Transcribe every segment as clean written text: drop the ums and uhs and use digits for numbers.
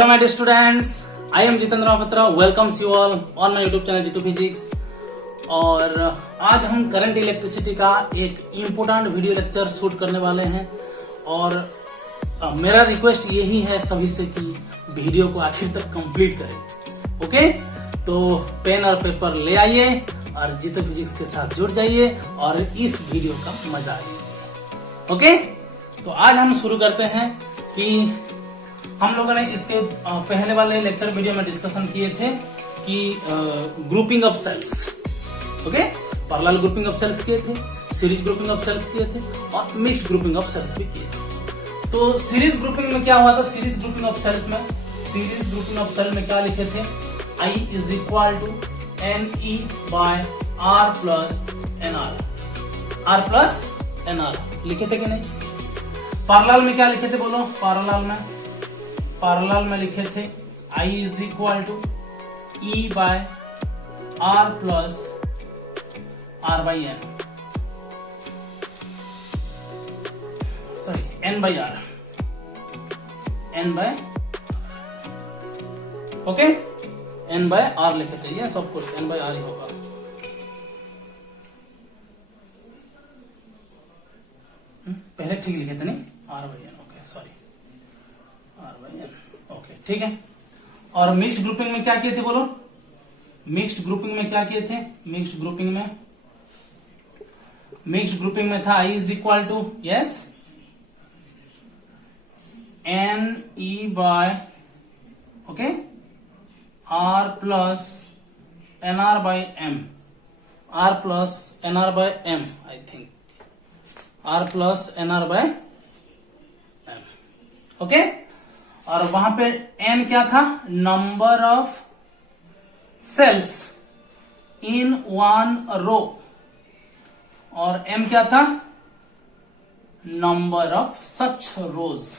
Hello my dear students, I am Jitendra Mahapatra, welcomes you all on my YouTube channel Jitu physics. और आज हम current electricity का एक important video lecture shoot करने वाले हैं। और मेरा रिक्वेस्ट यही है सभी से कि वीडियो को आखिर तक कंप्लीट करें। ओके, तो पेन और पेपर ले आइए और जितू फिजिक्स के साथ जुड़ जाइए और इस वीडियो का मजा लीजिए। ओके, तो आज हम शुरू करते हैं कि हम लोगों ने इसके पहले वाले लेक्चर वीडियो में डिस्कशन किए थे कि grouping of cells. Okay, parallel grouping of cells किए थे, सीरीज ग्रुपिंग ऑफ सेल्स किए थे और मिक्स्ड ग्रुपिंग ऑफ सेल्स भी किए थे। तो सीरीज ग्रुपिंग में क्या हुआ था? सीरीज ग्रुपिंग ऑफ सेल्स में क्या लिखे थे? I is equal to NE by R plus NR लिखे थे कि नहीं? पैरेलल में क्या लिखे थे बोलो? पैरेलल में लिखे थे I is equal to E by R plus R by N, sorry N by R, okay, N by R लिखे थे। Yes of course N by R ही होगा। पहले ठीक लिखे थे नहीं? R by N, okay, sorry R by N, okay, ठीक है। और मिक्स्ड ग्रुपिंग में क्या किए थे बोलो? मिक्स्ड ग्रुपिंग में क्या किए थे? मिक्स्ड ग्रुपिंग में था I is equal to yes NE by okay R plus NR by M, R plus NR by M, I think R plus NR by M, okay. और वहां पे N क्या था? Number of cells in one row, और M क्या था? Number of such rows,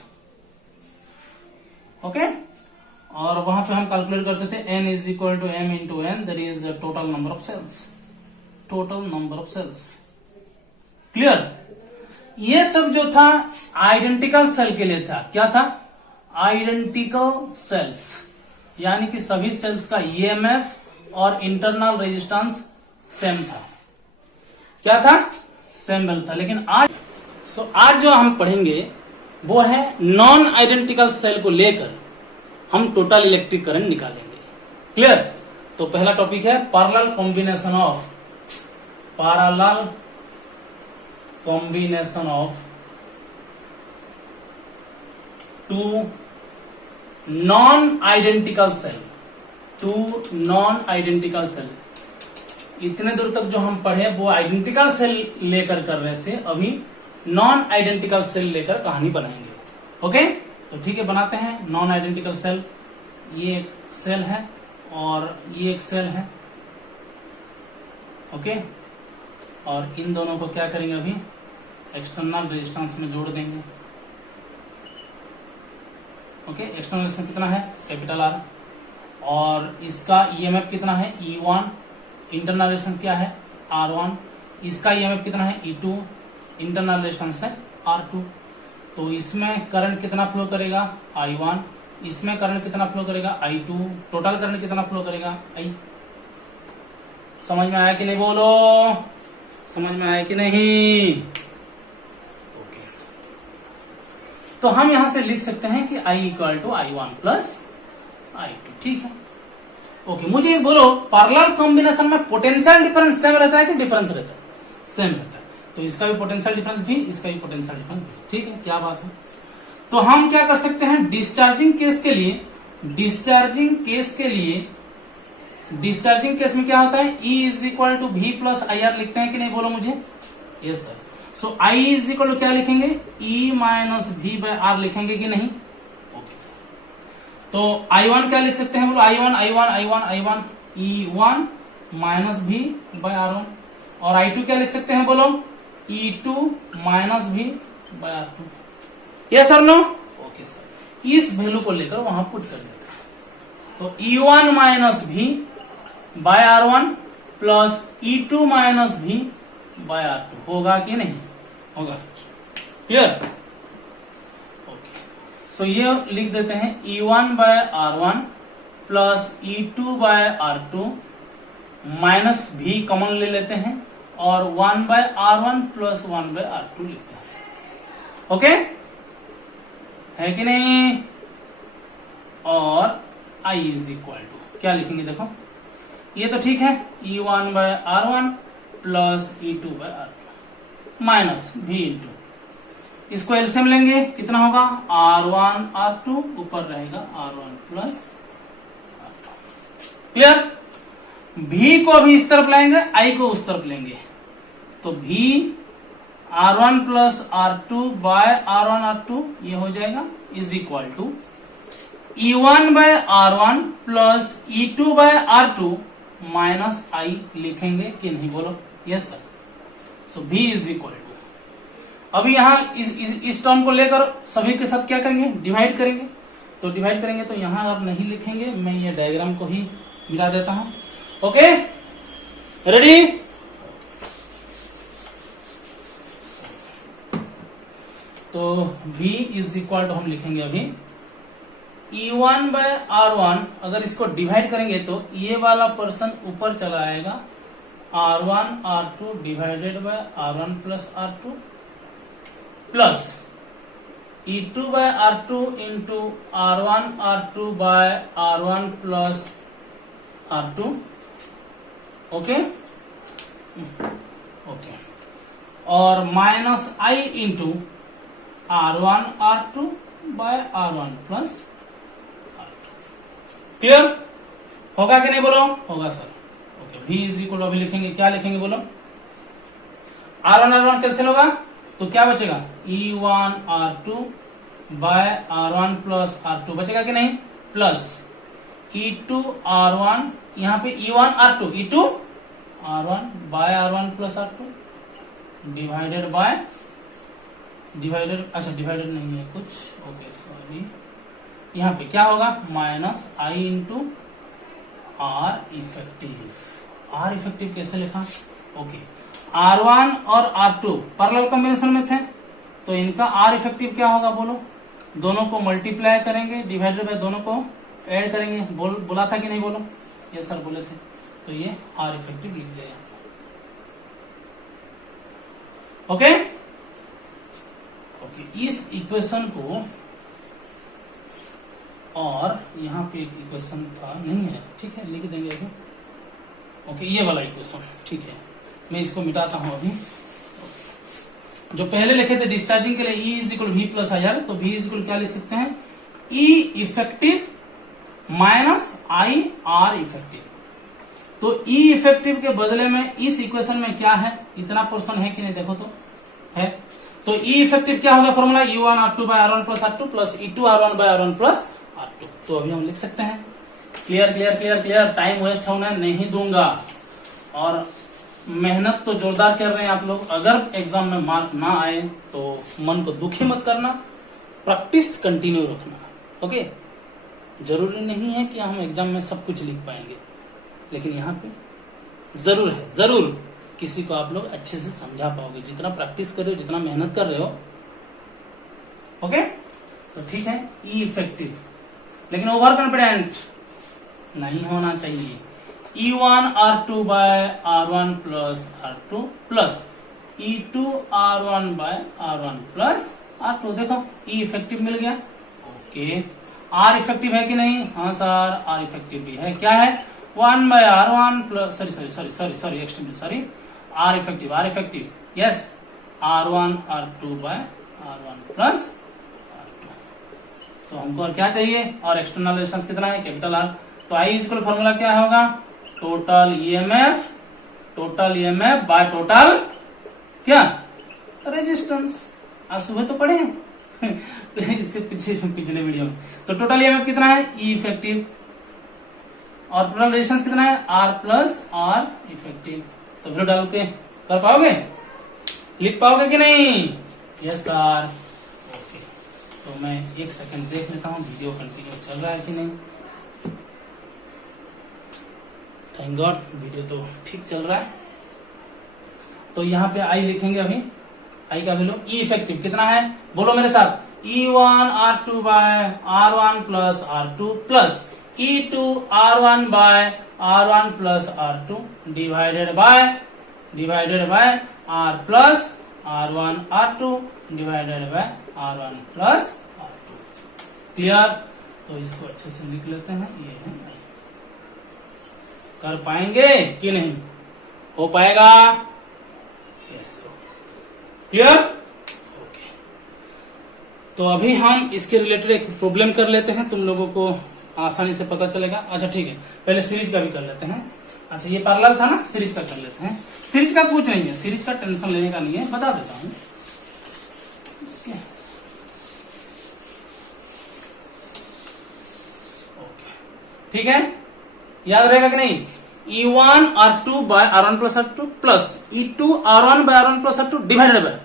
okay. और वहां पे हम कैलकुलेट करते थे N is equal to M into N, that is the total number of sales. Clear? ये सब जो था आइडेंटिकल सेल के लिए था। क्या था? आइडेंटिकल सेल्स, यानी कि सभी सेल्स का EMF और इंटरनल रेजिस्टेंस सेम था। क्या था? सेम वैल्यू था। लेकिन आज जो हम पढ़ेंगे वो है नॉन आइडेंटिकल सेल को लेकर हम टोटल इलेक्ट्रिक करंट निकालेंगे। क्लियर? तो पहला टॉपिक है parallel combination of two non identical cell. इतने दूर तक जो हम पढ़े वो आइडेंटिकल सेल लेकर कर रहे थे, अभी नॉन आइडेंटिकल सेल लेकर कहानी बनाएंगे। ओके, तो ठीक है, बनाते हैं नॉन आइडेंटिकल सेल। ये एक सेल है और ये एक सेल है, ओके। और इन दोनों को क्या करेंगे? अभी एक्सटर्नल रेजिस्टेंस में जोड़ देंगे। ओके, एक्सटर्नल रेजिस्टेंस कितना है? Capital R। और इसका EMF कितना है? E1। इंटरनल रेजिस्टेंस क्या है? R1। इसका EMF कितना है? E2। इंटरनल रेजिस्टेंस है R2। तो इसमें करंट कितना फ्लो करेगा? I1। इसमें करंट कितना फ्लो करेगा? I2। टोटल करंट कितना फ्लो करेगा? I। समझ में आया कि नहीं? बोलो, समझ में आया कि नहीं? ओके, तो हम यहां से लिख सकते हैं कि I equal to I1 plus I2। ठीक है, ओके। मुझे बोलो, पैरेलल कॉम्बिनेशन में पोटेंशियल डिफरेंस सेम रहता है कि डिफरेंस रहता है? सेम रहता है। तो इसका भी पोटेंशियल डिफरेंस भी, इसका भी पोटेंशियल डिफरेंस भी। ठीक है, क्या बात है। तो हम क्या कर सकते हैं? डिस्चार्जिंग केस में क्या होता है? E is equal to V plus IR लिखते हैं कि नहीं? बोलो मुझे। Yes sir. So I is equal to क्या लिखेंगे? E minus V by R लिखेंगे कि नहीं? Okay sir. तो I1 क्या लिख सकते हैं? बोलो I1 E1 minus V by R1। और I2 क्या लिख सकते हैं? बोलो E2 minus V by R2। Yes sir, no? Okay sir. इस वैल्यू को लेकर वहां पुट कर देते हैं। तो E1 minus V by R1 plus E2 minus V by R2 होगा कि नहीं? होगा सर। क्लियर? ओके, सो ये लिख देते हैं E1 by R1 plus E2 by R2 minus भी कॉमन ले लेते हैं और 1 by R1 plus 1 bye R2 लिखते हैं। ओके, है कि नहीं? और I इज इक्वल टू क्या लिखेंगे? देखो ये तो ठीक है, E1 by R1 plus E2 by R2 minus भी इंटू, इसको एलसीएम लेंगे, कितना होगा? R1 R2 ऊपर रहेगा R1 प्लस R2। क्लियर? भी को अभी इस तरफ लाएंगे, I को उस तरफ लेंगे, तो भी R1 plus R2 by R1 R2 ये हो जाएगा is equal to E1 by R1 plus E2 by R2 minus I लिखेंगे कि नहीं? बोलो yes sir. So B is equal to, अभी यहां इस टर्म को लेकर सभी के साथ क्या करेंगे? डिवाइड करेंगे। तो डिवाइड करेंगे तो यहां आप नहीं लिखेंगे, मैं ये डायग्राम को ही मिला देता हूं। Okay, ready? तो V इज इक्वल टू हम लिखेंगे अभी E1 बाय R1, अगर इसको डिवाइड करेंगे तो ये वाला पर्सन ऊपर चला आएगा, R1 R2 divided by R1 plus R2 plus E2 by R2 into R1 R2 by R1 plus R2। Okay okay, और minus I into R1 R2 by R1 plus R2। Clear? होगा कि नहीं? बोलो होगा sir. Okay, V is equal अभी लिखेंगे, क्या लिखेंगे? बोलो R1 R1 कैंसिल होगा तो क्या बचेगा? E1 R2 by R1 plus R2 बचेगा कि नहीं? प्लस E2 R1, यहां पे E1 R2 E2 R1 by R1 plus R2 divided by अच्छा डिवाइडेड नहीं है कुछ, ओके सॉरी, यहां पे क्या होगा? Minus I into R effective. R effective कैसे लिखा? ओके, R1 और R2 पैरेलल कॉम्बिनेशन में थे, तो इनका R इफेक्टिव क्या होगा? बोलो, दोनों को मल्टीप्लाई करेंगे, डिवाइडेड बाय दोनों को ऐड करेंगे। बोला था कि नहीं? बोलो ये सर बोले थे, तो ये R इफेक्टिव लिख दिया। ओके ओके, इस इक्वेशन को, और यहां पे एक इक्वेशन था, नहीं है, ठीक है, लिख देंगे अभी। ओके, ये वाला इक्वेशन ठीक है, मैं इसको मिटाता हूं अभी। जो पहले लिखे थे डिस्चार्जिंग के लिए E is equal V plus IR, तो V इज इक्वल क्या लिख सकते हैं? E effective minus I R effective. तो E इफेक्टिव के बदले में इस इक्वेशन में क्या है? इतना पोर्शन है कि नहीं? देखो तो है, तो E इफेक्टिव क्या होगा? Formula E1 R2 by R1 plus R2 plus E2 R1 by R1 plus R2। तो अभी हम लिख सकते हैं। Clear clear clear clear, time waste होने नहीं दूंगा। और मेहनत तो जोरदार कर रहे हैं आप लोग, अगर एग्जाम में मार्क ना आए तो मन को दुखी मत करना, प्रैक्टिस कंटिन्यू रखना। ओके, जरूरी नहीं है कि हम एग्जाम में सब कुछ लिख पाएंगे, लेकिन यहाँ पे जरूर है, जरूर किसी को आप लोग अच्छे से समझा पाओगे, जितना प्रैक्टिस कर रहे हो, जितना मेहनत कर रहे हो। ओके, तो ठीक है, ई इफेक्टिव, लेकिन ओवर कॉन्फिडेंट नहीं होना चाहिए। E1 R2 by R1 plus R2 plus E2 R1 by R1 plus R2। देखो E इफेक्टिव मिल गया। ओके, R इफेक्टिव है कि नहीं? हाँ सर, R इफेक्टिव भी है। क्या है? 1 by R1 plus, sorry extended, sorry, R effective yes, R1 R2 by R1 plus R2। तो हमको और क्या चाहिए? और एक्सटर्नल रेजिस्टेंस कितना है? Capital R। तो I इक्वल फॉर्मूला क्या होगा? टोटल ईएमएफ बाय टोटल क्या? रेजिस्टेंस। आज सुबह तो पढ़े तो इसके पिछले वीडियो में। तो टोटल ईएमएफ कितना है? ई इफेक्टिव, और टोटल रेजिस्टेंस कितना है? R plus R effective. तो फिर डाल के कर पाओगे, लिख पाओगे कि नहीं? Yes sir. ओके, तो मैं एक सेकंड देख लेता हूँ वीडियो कंटिन्यू चल रहा है कि नहीं। थैंक गॉड, वीडियो तो ठीक चल रहा है। तो यहाँ पे आई लिखेंगे अभी, आई का वैल्यू ई इफेक्टिव कितना है? बोलो मेरे साथ, E1 R2 by R1 plus R2 plus E2 R1 by R1 plus R2 divided by R plus R1 R2 divided by R1 plus R2। Clear? तो इसको अच्छे से लिख लेते हैं। ये है I। कर पाएंगे कि नहीं? हो पाएगा? यस। क्लियर? ओके। तो अभी हम इसके रिलेटेड एक प्रॉब्लम कर लेते हैं, तुम लोगों को आसानी से पता चलेगा। अच्छा ठीक है, पहले सीरीज का भी कर लेते हैं। अच्छा ये पैरेलल था ना, सीरीज का कर लेते हैं। सीरीज का कुछ नहीं है, सीरीज का टेंशन लेने का नहीं है, बता देता हूं। ठीक है, याद रहेगा कि नहीं? E1 R2 by R1 plus R2 plus E2 R1 by R1 plus R2 divided by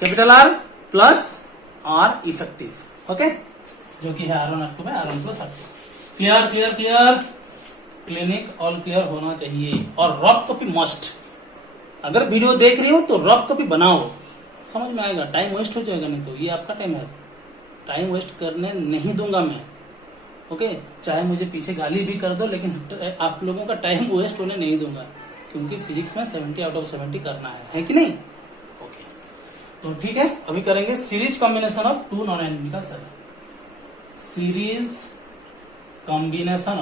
capital R plus R effective. Okay, जो कि है R1 R2 by R1 plus R2। Clear clear clear? Clinic all clear होना चाहिए। और rough copy must. अगर video देख रही हो तो रफ कॉपी बनाओ, समझ में आएगा। टाइम वेस्ट हो जाएगा, नहीं तो ये आपका टाइम है, टाइम वेस्ट करने नहीं दूंगा मैं। ओके, चाहे मुझे पीछे गाली भी कर दो, लेकिन आप लोगों का टाइम वेस्ट होने नहीं दूंगा, क्योंकि फिजिक्स में 70 आउट ऑफ 70 करना है कि नहीं? ओके, तो ठीक है, अभी करेंगे series combination of two non identical cell. Series combination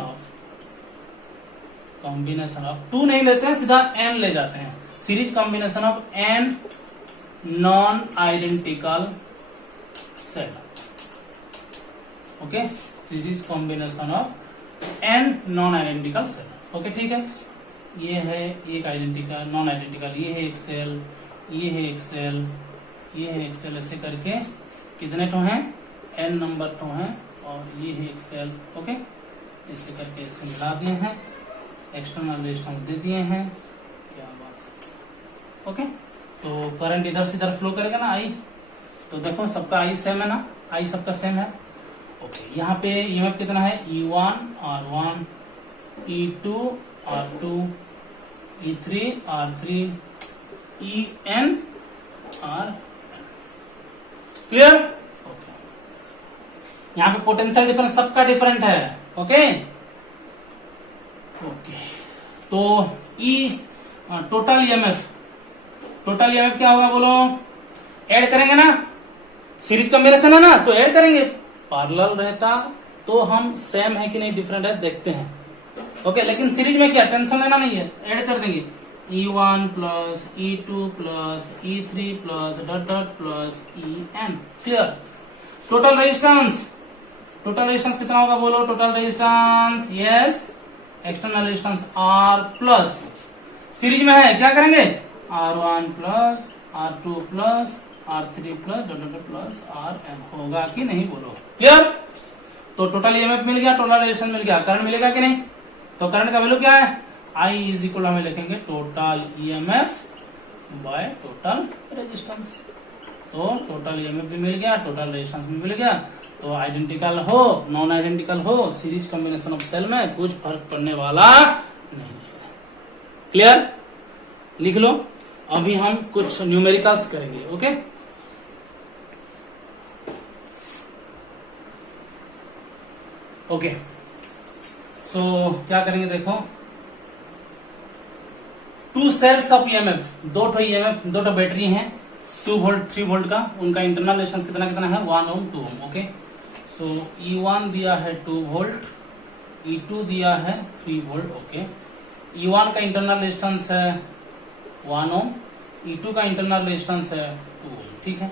of two नहीं लेते हैं, सीधा एन ले जाते हैं। Series combination of n non identical cell. Okay, series combination of n non identical cell. Okay ठीक है, ये है एक आइडेंटिकल, नॉन आइडेंटिकल, ये है एक सेल, ये है एक सेल, ये है एक सेल, ऐसे करके कितने टो हैं? एन नंबर टो हैं, और ये है एक सेल। ओके, ऐसे करके ऐसे मिला दिए हैं, एक्सटर्नल रेजिस्टेंस दे दिए हैं। क्या बात है। ओके, तो करंट इधर से इधर फ्लो करेगा ना, आई। तो देखो सबका आई सेम है ना, आई सबका सेम है। ओके, यहाँ पे ईएमएफ कितना है? E1 R1, E2 R2, E3 R3, En R। Clear? Okay, यहाँ पे पोटेंशियल डिफरेंस सबका डिफरेंट है। ओके ओके, तो टोटल ईएमएफ क्या होगा बोलो? ऐड करेंगे ना, सीरीज कॉम्बिनेशन है ना, तो ऐड करेंगे। पैरेलल रहता तो हम सेम है कि नहीं, डिफरेंट है, देखते हैं। ओके, लेकिन सीरीज में क्या, टेंशन लेना नहीं है, ऐड कर देंगे। E1 plus E2 plus E3 plus dot dot plus En। Clear? Total resistance कितना होगा बोलो? Total resistance, yes, external resistance R plus series में है, क्या करेंगे? R1 plus R2 plus R3 plus dot dot plus Rn। होगा कि नहीं बोलो? क्लियर? तो टोटल ईएमएफ मिल गया, टोटल रेजिस्टेंस मिल गया, करंट मिलेगा कि नहीं? तो करंट का वैल्यू क्या है? I इज इक्वल, हमें लिखेंगे total EMF by total resistance. तो टोटल ईएमएफ भी मिल गया, टोटल रेजिस्टेंस भी मिल गया। तो आइडेंटिकल हो नॉन आइडेंटिकल हो, सीरीज कॉम्बिनेशन ऑफ सेल में कुछ फर्क पड़ने वाला नहीं है। क्लियर? लिख लो। अभी हम कुछ न्यूमेरिकल्स करेंगे। ओके, ओके, सो क्या करेंगे देखो, टू सेल्स ऑफ ईएमएफ, दो ठो बैटरी हैं, 2 वोल्ट 3 वोल्ट का, उनका इंटरनल रेजिस्टेंस कितना कितना है? 1 ओम 2 ओम। ओके, सो E1 दिया है 2 वोल्ट, E2 दिया है 3 वोल्ट। ओके, E1 का इंटरनल रेजिस्टेंस है 1 ओम, E2 का इंटरनल रेजिस्टेंस है 2 ओम। ठीक है,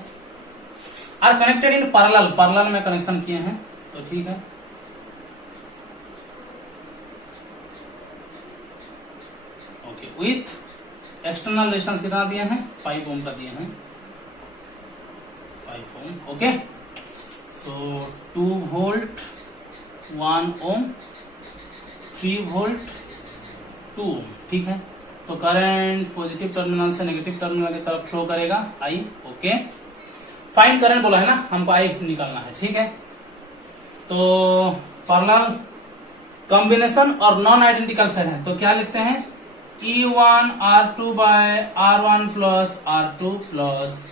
आर कनेक्टेड इन पैरेलल में कनेक्शन किए हैं, तो ठीक है। ओके, विथ एक्सटर्नल रेजिस्टेंस कितना दिए हैं? 5 ओम का दिए हैं, 5 ओम। ओके, सो 2 वोल्ट 1 ओम 3 वोल्ट 2 ओम। ठीक है, तो करंट पॉजिटिव टर्मिनल से नेगेटिव टर्मिनल की तरफ फ्लो करेगा, आई। ओके, फाइंड करंट बोला है ना, हमको आई निकालना है। ठीक है, तो पैरेलल कॉम्बिनेशन और नॉन आइडेंटिकल सेल है, तो क्या लिखते हैं? E1 R2 by R1 plus R2 plus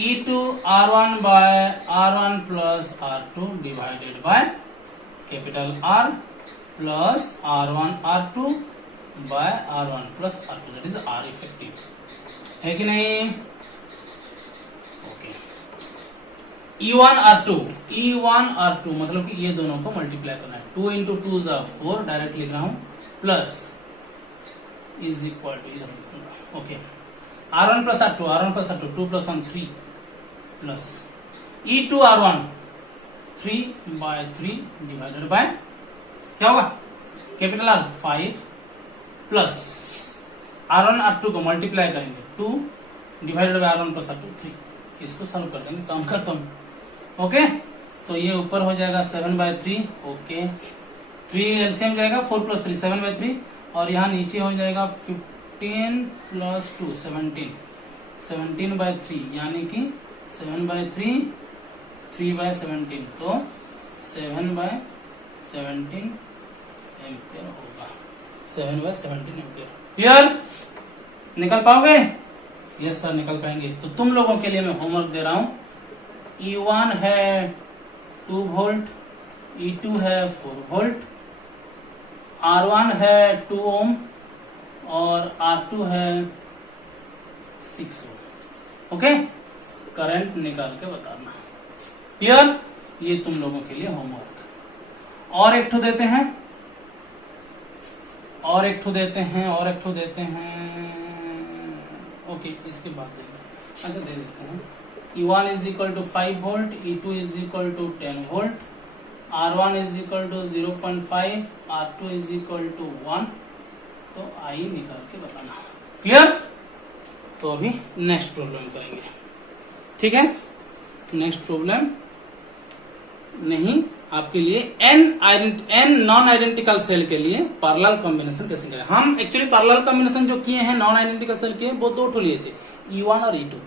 E2 R1 by R1 plus R2 divided by capital R plus R1 R2 by R1 plus R2, that is R effective, है कि नहीं? Okay, E1 R2 मतलब कि ये दोनों को multiply करना है। 2 into 2 is 4, डायरेक्ट लिख रहा हूं, प्लस इज इक्वल टू, इधर लिखूंगा, okay, R1 plus R2 2 plus 1 3 plus E2 R1 3 by 3 divided by क्या होगा, capital R 5 plus R1 R2 को मल्टीप्लाई करेंगे 2 divided by R1 plus R2 3, इसको सॉल्व कर देंगे, काम खत्म। ओके, तो ये ऊपर हो जाएगा 7/3, ओके, 3 एलसीएम जाएगा, 4 plus 3 7/3, और यहाँ नीचे हो जाएगा 15 plus 2 17/3, यानी कि 7/3 3/17, तो 7/17 एम्पियर होगा, 7/17 एम्पियर। क्लियर? निकल पाओगे? यस सर, निकल पाएंगे। तो तुम लोगों के लिए मैं होमवर्क दे रहा हूं। E1 है 2 वोल्ट, E2 है 4 वोल्ट, R1 है 2 ओम और R2 है 6 ओम। ओके, करंट निकाल के बताना। क्लियर? ये तुम लोगों के लिए होमवर्क। और एक ठो देते हैं, ओके, इसके बाद देंगे, अच्छा दे देते हैं। E1 is equal to 5 volt, E2 is equal to 10 volt, R1 is equal to 0.5, R2 is equal to 1, तो I निकाल के बताना। क्लियर? तो अभी नेक्स्ट प्रॉब्लम करेंगे, ठीक है? नेक्स्ट प्रॉब्लम नहीं, आपके लिए n नॉन आइडेंटिकल सेल के लिए पैरेलल कॉम्बिनेशन कैसे करें। हम एक्चुअली पैरेलल कॉम्बिनेशन जो किए हैं नॉन आइडेंटिकल सेल के, वो 2 ठो लिए थे, E1 और E2।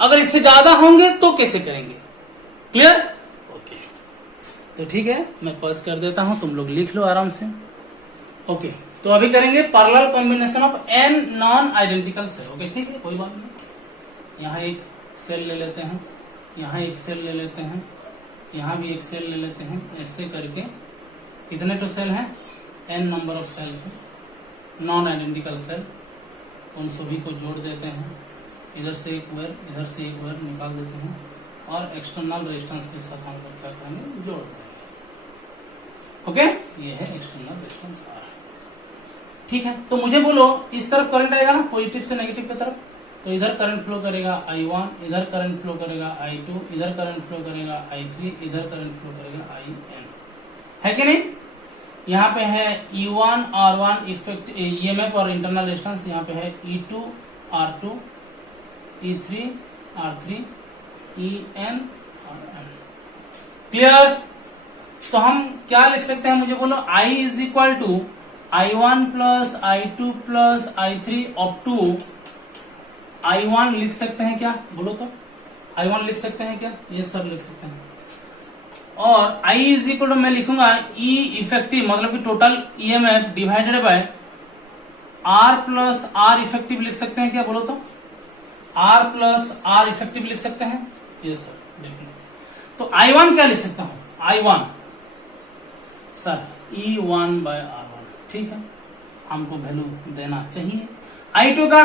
अगर इससे ज्यादा होंगे तो कैसे करेंगे? क्लियर? ओके, तो ठीक है, मैं पॉज कर देता हूं, तुम लोग लिख लो आराम से। ओके, तो अभी करेंगे parallel combination of n non identical cell. Okay, ठीक है, कोई बात नहीं। यहाँ एक सेल ले लेते हैं, यहाँ एक सेल ले लेते हैं, यहाँ भी एक सेल ले लेते हैं, ऐसे करके कितने तो सेल हैं? n नंबर ऑफ सेल्स हैं, नॉन आइडेंटिकल सेल। उन सभी को जोड़ देते हैं, इधर से एक वायर, इधर से एक वायर निकाल देते हैं, और एक्सटर्नल रेजिस्टेंस के साथ हम लोग क्या करेंगे, जोड़ देंगे। ओके, ये है एक्सटर्नल रेजिस्टेंस R। ठीक है, तो मुझे बोलो, इस तरफ करंट आएगा ना, पॉजिटिव से नेगेटिव की तरफ, तो इधर करंट फ्लो करेगा I1, इधर करंट फ्लो करेगा I2, इधर करंट फ्लो करेगा I3, इधर करंट फ्लो करेगा IN, है कि नहीं? यहाँ पे है E1 R1 इफेक्ट EMF और इंटरनल रेजिस्टेंस, यहाँ पे है E2 R2, E3 R3, EN RN। Clear? तो हम क्या लिख सकते हैं, मुझे बोलो। I is equal to I1 plus I2 plus I3 up to I1 लिख सकते हैं क्या, बोलो तो? I1 लिख सकते हैं क्या? ये सब लिख सकते हैं। और I इज इक्वल टू मैं लिखूंगा E इफेक्टिव, मतलब कि total EMF divided by R plus R effective लिख सकते हैं क्या, बोलो तो? R प्लस R इफेक्टिव लिख सकते हैं? ये सर डेफिनेटली। तो I1 क्या लिख सकता हूं? I1 sir E1 by R1, ठीक है, हमको वैल्यू देना चाहिए। I2 का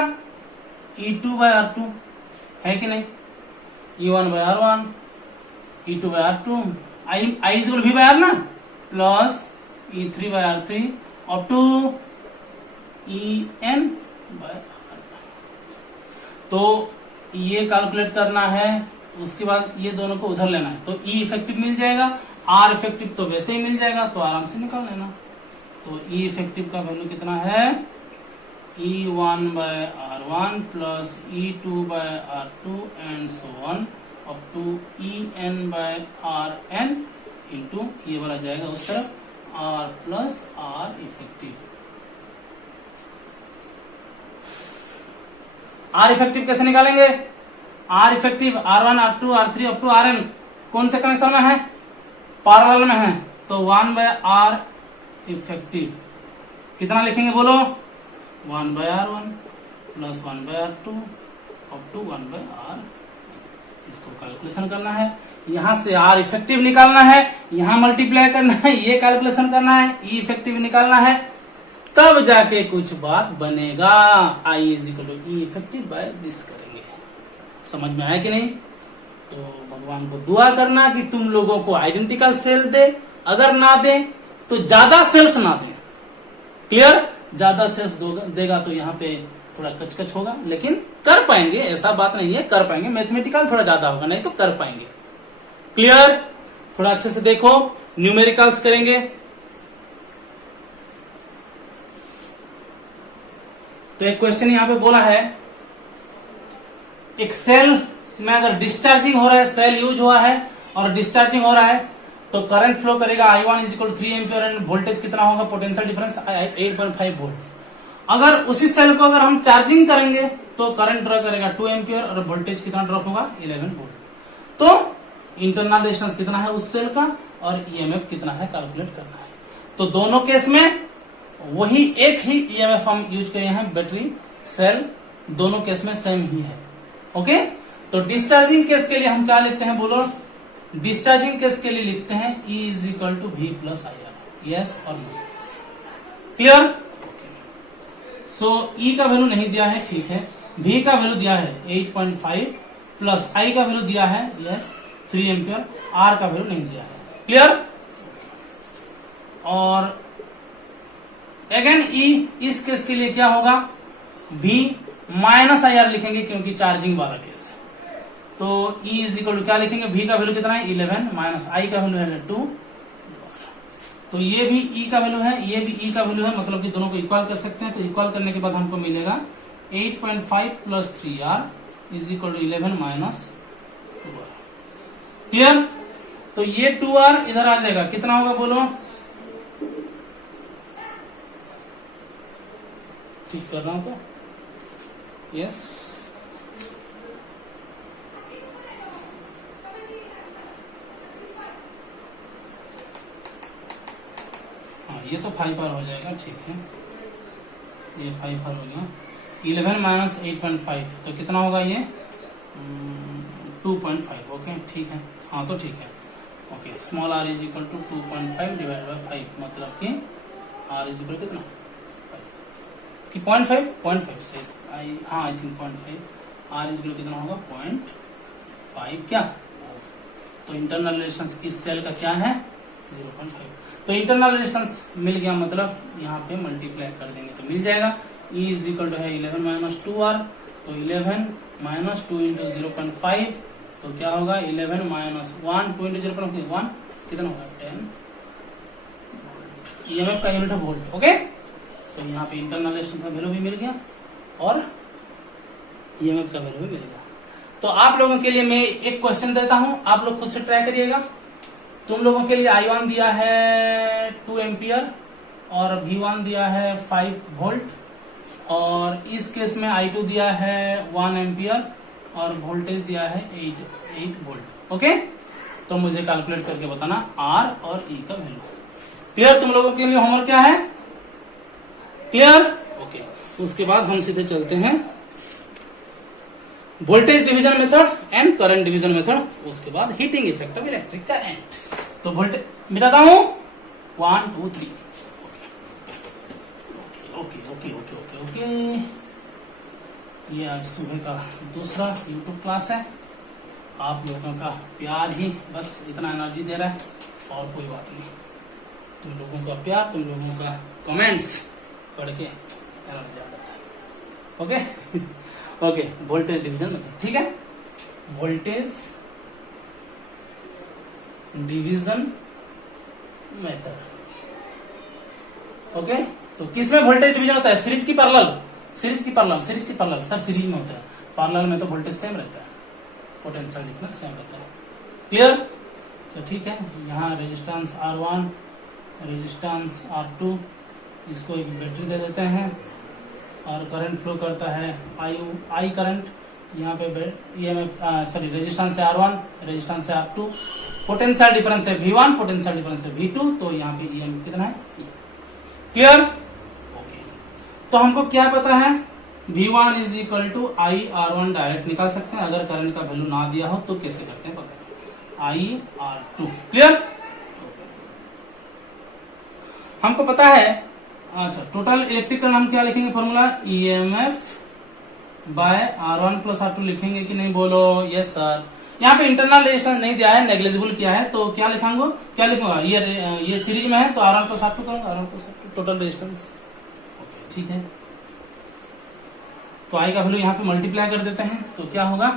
E2 बाय R2, है कि नहीं? E1 by R1, E2 by R2, I is भी बाय R ना, प्लस E3 बाय R3 और टू EN बाय R। तो ये कैलकुलेट करना है, उसके बाद ये दोनों को उधर लेना है, तो E इफेक्टिव मिल जाएगा, R इफेक्टिव तो वैसे ही मिल जाएगा, तो आराम से निकाल लेना। तो E इफेक्टिव का वैल्यू कितना है? E1 by R1 plus E2 by R2 and so on up to EN by RN into ये वाला जाएगा उस तरफ R plus R effective. R effective कैसे निकालेंगे? R effective R1 R2 R3 up to RN कौन से कनेक्शन में है? पैरेलल में है, तो 1 by R इफेक्टिव कितना लिखेंगे, बोलो? 1 by R1 plus 1 by R2 up to 1 by R। इसको कैलकुलेशन करना है, यहां से आर इफेक्टिव निकालना है, यहां मल्टीप्लाई करना है, ये कैलकुलेशन करना है, ई इफेक्टिव निकालना है, तब जाके कुछ बात बनेगा। I is equal to E effective by this करेंगे। समझ में आया कि नहीं? तो भगवान को दुआ करना कि तुम लोगों को आइडेंटिकल सेल दे, अगर ना दे तो ज्यादा सेल्स ना दे। क्लियर? ज्यादा सेल्स देगा तो यहाँ पे थोड़ा कचकच होगा, लेकिन कर पाएंगे, ऐसा बात नहीं है, कर पाएंगे। मैथमेटिकल थोड़ा ज्यादा होगा, नहीं तो कर पाएंगे। क्लियर? थोड़ा अच्छे से देखो, न्यूमेरिकल्स करेंगे। तो एक क्वेश्चन यहां पे बोला है, एक सेल में अगर डिस्चार्जिंग हो रहा है, सेल यूज हुआ है और डिस्चार्जिंग हो रहा है, तो करंट फ्लो करेगा I1 is equal 3 ampere end voltage कितना होगा, पोटेंशियल डिफरेंस 8.5 वोल्ट। अगर उसी सेल को अगर हम चार्जिंग करेंगे तो करंट ड्रॉ करेगा 2 एम्पियर और वोल्टेज कितना ड्रॉप होगा, 11 वोल्ट। तो इंटरनल रेजिस्टेंस कितना है उस सेल का और ईएमएफ कितना है कैलकुलेट करना है। तो दोनों केस में वही एक ही ईएमएफ हम यूज किए हैं, बैटरी सेल दोनों केस में सेम ही है। ओके, तो डिस्चार्जिंग केस के लिए हम क्या लिखते हैं बोलो? डिस्चार्जिंग केस के लिए लिखते हैं E is equal to V plus I R. Yes और नो? क्लियर? सो E का वैल्यू नहीं दिया है, ठीक है। V का वैल्यू दिया है 8.5 प्लस I का वैल्यू दिया है यस 3 एम्पियर, R का वैल्यू नहीं दिया है। क्लियर? और अगेन E इस केस के लिए क्या होगा, V माइनस आई आर लिखेंगे क्योंकि चार्जिंग वाला केस है। तो E इज इक्वल टू क्या लिखेंगे, V का वैल्यू कितना है 11 माइनस I का वैल्यू है 2। तो ये भी E का वैल्यू है, ये भी E का वैल्यू है, मतलब कि दोनों को इक्वल कर सकते हैं। तो इक्वल करने के बाद हमको मिलेगा 8.5 plus 3R is equal to 11 minus 2R। Clear? तो ये 2R इधर आ जाएगा, कितना होगा बोलो? ठीक कर रहा हूं तो यस हाँ, ये तो 5R हो जाएगा, ठीक है। ये 5R हो गया। 11 माइनस 8.5 तो कितना होगा ये 2.5। ओके ठीक है, हाँ तो ठीक है। Okay, small r is equal to 2.5 divide by 5, मतलब कि r इज इक्वल कितना कि 0.5 से I think 0.5। r is equal कितना होगा 0.5 क्या? तो इंटरनल रेजिस्टेंस इस सेल का क्या है 0.5। तो इंटरनल रेजिस्टेंस मिल गया, मतलब यहाँ पे मल्टीप्लाई कर देंगे तो मिल जाएगा। E इज इक्वल टू है 11 माइनस 2R, तो 11 माइनस 2 इंटू 0.5 तो क्या होगा 11 माइनस 1, 2 इंटू 0.1 कितना होगा 10। ईएमएफ का यूनिट है वोल्ट। ओके, तो यहाँ पे इंटरनल रेजिस्टेंस का वैल्यू भी मिल गया और ईएमएफ का वैल्यू भी मिल गया। तो आप लोगों के लिए मैं एक क्वेश्चन देता हूं, आप लोग खुद से ट्राई करिएगा। तुम लोगों के लिए I1 दिया है 2 एम्पियर और V1 दिया है 5 वोल्ट, और इस केस में I2 दिया है 1 एम्पियर और वोल्टेज दिया है 8 वोल्ट। ओके, तो मुझे कैलकुलेट करके बताना R और E का वैल्यू। क्लियर? तुम लोगों के लिए होमवर्क क्या है? क्लियर? ओके, उसके बाद हम सीधे चलते हैं voltage division method and current division method, उसके बाद heating effect of electric current. तो वोल्टेज मिटाता हूं 1 2 3। Okay okay okay okay okay. ये आज सुबह का दूसरा यूट्यूब क्लास है। आप लोगों का प्यार ही बस इतना एनर्जी दे रहा है और कोई बात नहीं। तुम लोगों का प्यार, तुम लोगों का कमेंट्स पढ़ के एनर्जी आ जाता है। Okay okay, voltage division method, ठीक है। Voltage division method. ओके, तो किसमें वोल्टेज डिवीजन होता है? सीरीज की पैरेलल? सीरीज की पैरेलल, सीरीज की पैरेलल सर सीरीज में होता है। पैरेलल में तो वोल्टेज सेम रहता है, पोटेंशियल डिफरेंस सेम रहता है। क्लियर? तो ठीक है, यहाँ रेजिस्टेंस R1, रेजिस्टेंस R2, इसको एक बैटरी दे देते हैं और करंट फ्लो करता है I करंट। यहाँ पे ईएमएफ सॉरी रेजिस्टेंस है R1, रेजिस्टेंस है R2, पोटेंशियल डिफरेंस है V1, पोटेंशियल डिफरेंस है V2, तो यहाँ पे ईएमएफ कितना है? क्लियर? ओके, तो हमको क्या पता है V1 is equal to IR1 direct निकाल सकते हैं। अगर करंट का वैल्यू ना दिया हो तो कैसे करते हैं पता है, IR2। क्लियर? हमको पता है। अच्छा, टोटल इलेक्ट्रिकल हम क्या लिखेंगे formula, EMF bye R1 plus R2 लिखेंगे कि नहीं, बोलो यस सर। यहाँ पे इंटरनल रेजिस्टेंस नहीं दिया है, नेग्लिजिबल किया है, तो क्या लिखूंगा ये सीरीज में है तो R1 प्लस R2 करूंगा, R1 plus R2 total resistance. Okay ठीक है, तो आई का वैल्यू यहाँ पे मल्टीप्लाई कर देते हैं तो क्या होगा,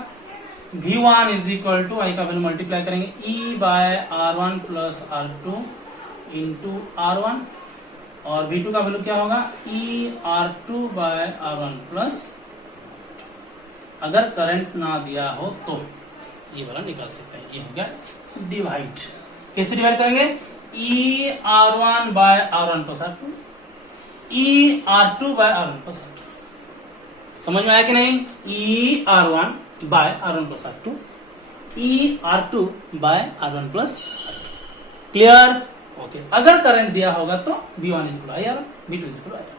V1 is equal to I का वैल्यू मल्टीप्लाई करेंगे E by R1 plus R2 into R1, और V2 का वैल्यू क्या होगा, ER2 बाय R1 प्लस, अगर करंट ना दिया हो तो ये वाला निकाल सकते हैं। ये हो गया डिवाइड। कैसे डिवाइड करेंगे, ER1 by R1 plus R2, ER2 by R1 plus R2। समझ में आया कि नहीं, ER1 by R1 plus R2, ER2 by R1 plus R2। Clear? Okay. अगर करंट दिया होगा तो V1 is equal IR, V2 is equal IR।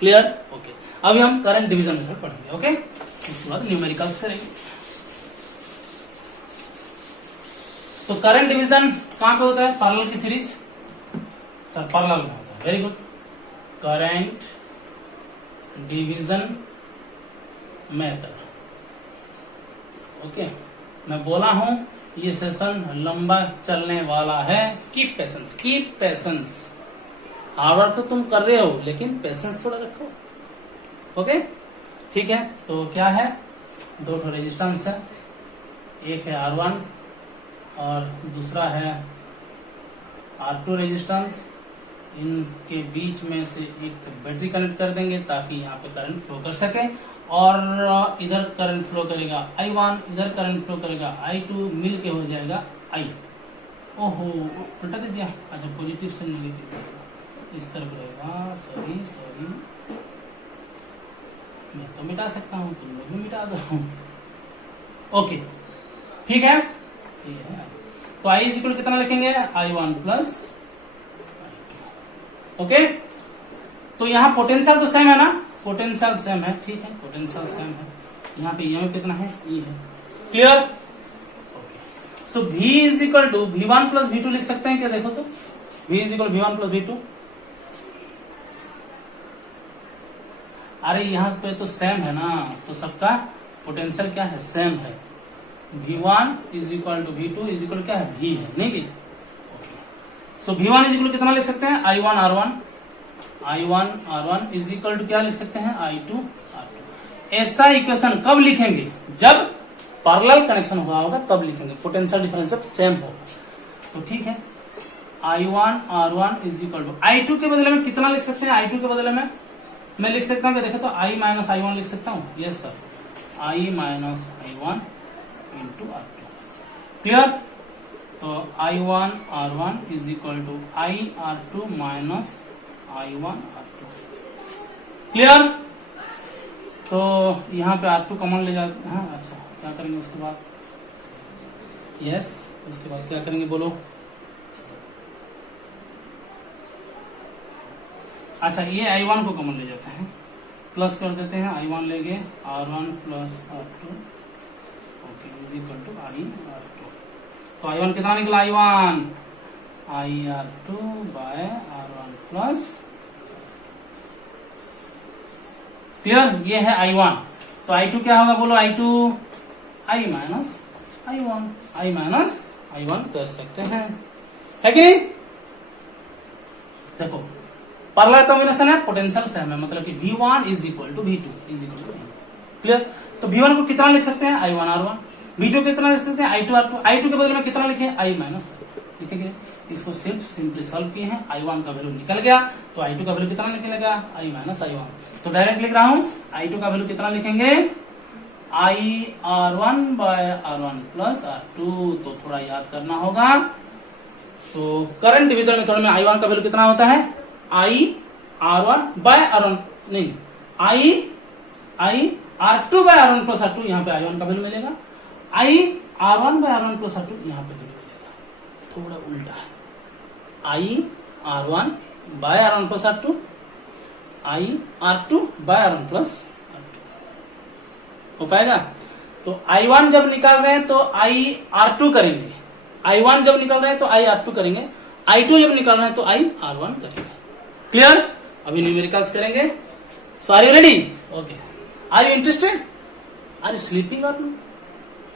Clear? Okay. अभी हम करंट डिवीजन मेथड पढ़ेंगे। ओके, इसके बाद न्यूमेरिकल्स करेंगे। तो करंट डिवीजन कहां पे होता है, पैरेलल की सीरीज, सर पैरेलल में होता है। Very good. Current division method. Okay, मैं बोला हूं ये सेशन लंबा चलने वाला है। Keep patience, keep patience. Hard work तो तुम कर रहे हो लेकिन पेशेंस थोड़ा रखो। ओके ठीक है। तो क्या है, दो ठो रेजिस्टेंस है, एक है R1 और दूसरा है R2 रेजिस्टेंस। इनके बीच में से एक बैटरी कनेक्ट कर देंगे ताकि यहाँ पे करंट फ्लो कर सके, और इधर करंट फ्लो करेगा I1, इधर करंट फ्लो करेगा I2, मिल के हो जाएगा I। ओहो उल्टा दे दिया। अच्छा, पॉजिटिव से नेगेटिव इस तरफ रहेगा। सॉरी मैं तो मिटा सकता हूँ, तुम लोग भी मिटा दो। ओके ठीक है। तो I इज इक्वल कितना लिखेंगे, I1 प्लस I2। ओके, तो यहाँ पोटेंशियल तो सेम है ना, पोटेंशियल सेम है, ठीक है, पोटेंशियल सेम है। यहाँ पे EMF कितना है, E है। Clear? Okay. So V is equal to V1 plus V2 लिख सकते हैं क्या, देखो तो V is equal V1 plus V2। अरे यहाँ पे तो सेम है ना, तो सबका पोटेंशियल क्या है, सेम है। V1 is equal to V2 is equal क्या है, V है, नहीं कि। सो V1 इज इक्वल कितना लिख सकते हैं, I1 R1 is equal to क्या लिख सकते हैं, I2 R2। ऐसा इक्वेशन कब लिखेंगे, जब पैरेलल कनेक्शन हुआ होगा तब लिखेंगे, पोटेंशियल डिफरेंस जब सेम हो। तो ठीक है, I1 R1 is equal to I2 के बदले में कितना लिख सकते हैं, I2 के बदले में मैं लिख सकता हूँ कि देखो तो I माइनस I1 लिख सकता हूँ। Yes sir, I minus I1 into R2। Clear? तो I1 R1 is equal to I R2 minus I1 R2। Clear? तो यहाँ पे R2 कॉमन ले जाते हैं। अच्छा, क्या करेंगे उसके बाद, यस उसके बाद क्या करेंगे बोलो। अच्छा, ये I1 को कॉमन ले जाते हैं, प्लस कर देते हैं, I1 लेंगे R1 plus R2। Okay, is equal to I R2। तो I1 कितना निकला, I1 IR2 bye R1 plus. Clear? ये है I1। तो I2 क्या होगा बोलो, I2 I माइनस I1 कर सकते हैं, है कि नहीं। देखो पैरेलल कॉम्बिनेशन है, पोटेंशियल सेम है, मतलब कि V1 is equal to V2 is equal to. Clear? तो V1 को कितना लिख सकते हैं, I1 R1। V2 कितना लिख सकते हैं, I2 R2। I2 के बदले में कितना लिखे, I माइनस लिखेंगे। इसको सिर्फ सिंपली सॉल्व किए हैं, I1 का वैल्यू निकल गया, तो I2 का वैल्यू कितना निकलेगा, I माइनस I1। तो डायरेक्ट लिख रहा हूं, I2 का वैल्यू कितना लिखेंगे, I R1 by R1 plus R2। तो थोड़ा याद करना होगा। तो करंट डिवीजन मेथड में I1 का वैल्यू कितना होता है, I R1 बाय R1 नहीं, I R2 by R1 plus R2। यहाँ पे I1 का वैल्यू मिलेगा, I R1 by R1 plus R2 यहाँ पे वैल्यू मिलेगा। थोड़ा उल्टा है, I R1 by R1 plus R2 I R2 by R1 plus R2 हो पाएगा। तो I1 जब निकाल रहे हैं तो I R2 करेंगे, I1 जब निकाल रहे हैं तो I R2 करेंगे, I2 जब निकाल रहे हैं तो I R1 करेंगे। क्लियर? अभी न्यूमेरिकल्स करेंगे। So are you ready? Okay. Are you interested? Are you sleeping or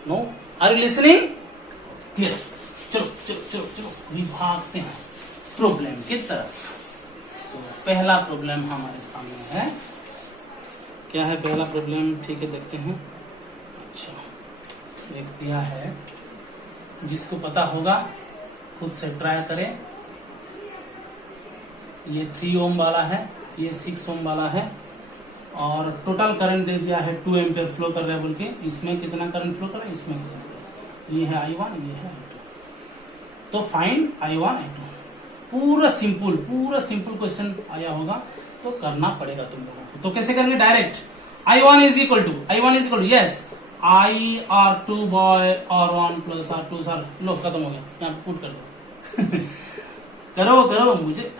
no? Are you listening? Clear? चलो चलो चलो चलो अभी भागते हैं प्रॉब्लम की तरफ। तो पहला प्रॉब्लम हमारे सामने है, क्या है पहला प्रॉब्लम? ठीक है, देखते हैं। अच्छा, एक दिया है, जिसको पता होगा खुद से ट्राई करें। ये 3 ओम वाला है, ये 6 ओम वाला है, और टोटल करंट दे दिया है 2 एम्पियर फ्लो कर रहा है बोल के। इसमें कितना करंट फ्लो कर रहा है, इसमें कितना कर रहा है। ये है I1, ये है I2। तो फाइंड I1 I2। पूरा सिंपल क्वेश्चन आया होगा तो करना पड़ेगा तुम लोगों को। तो कैसे करेंगे? Direct I1 is equal to yes I R2 by R1 plus R2। Sir लो खत्म हो गया, यहाँ पुट कर दो करो मुझे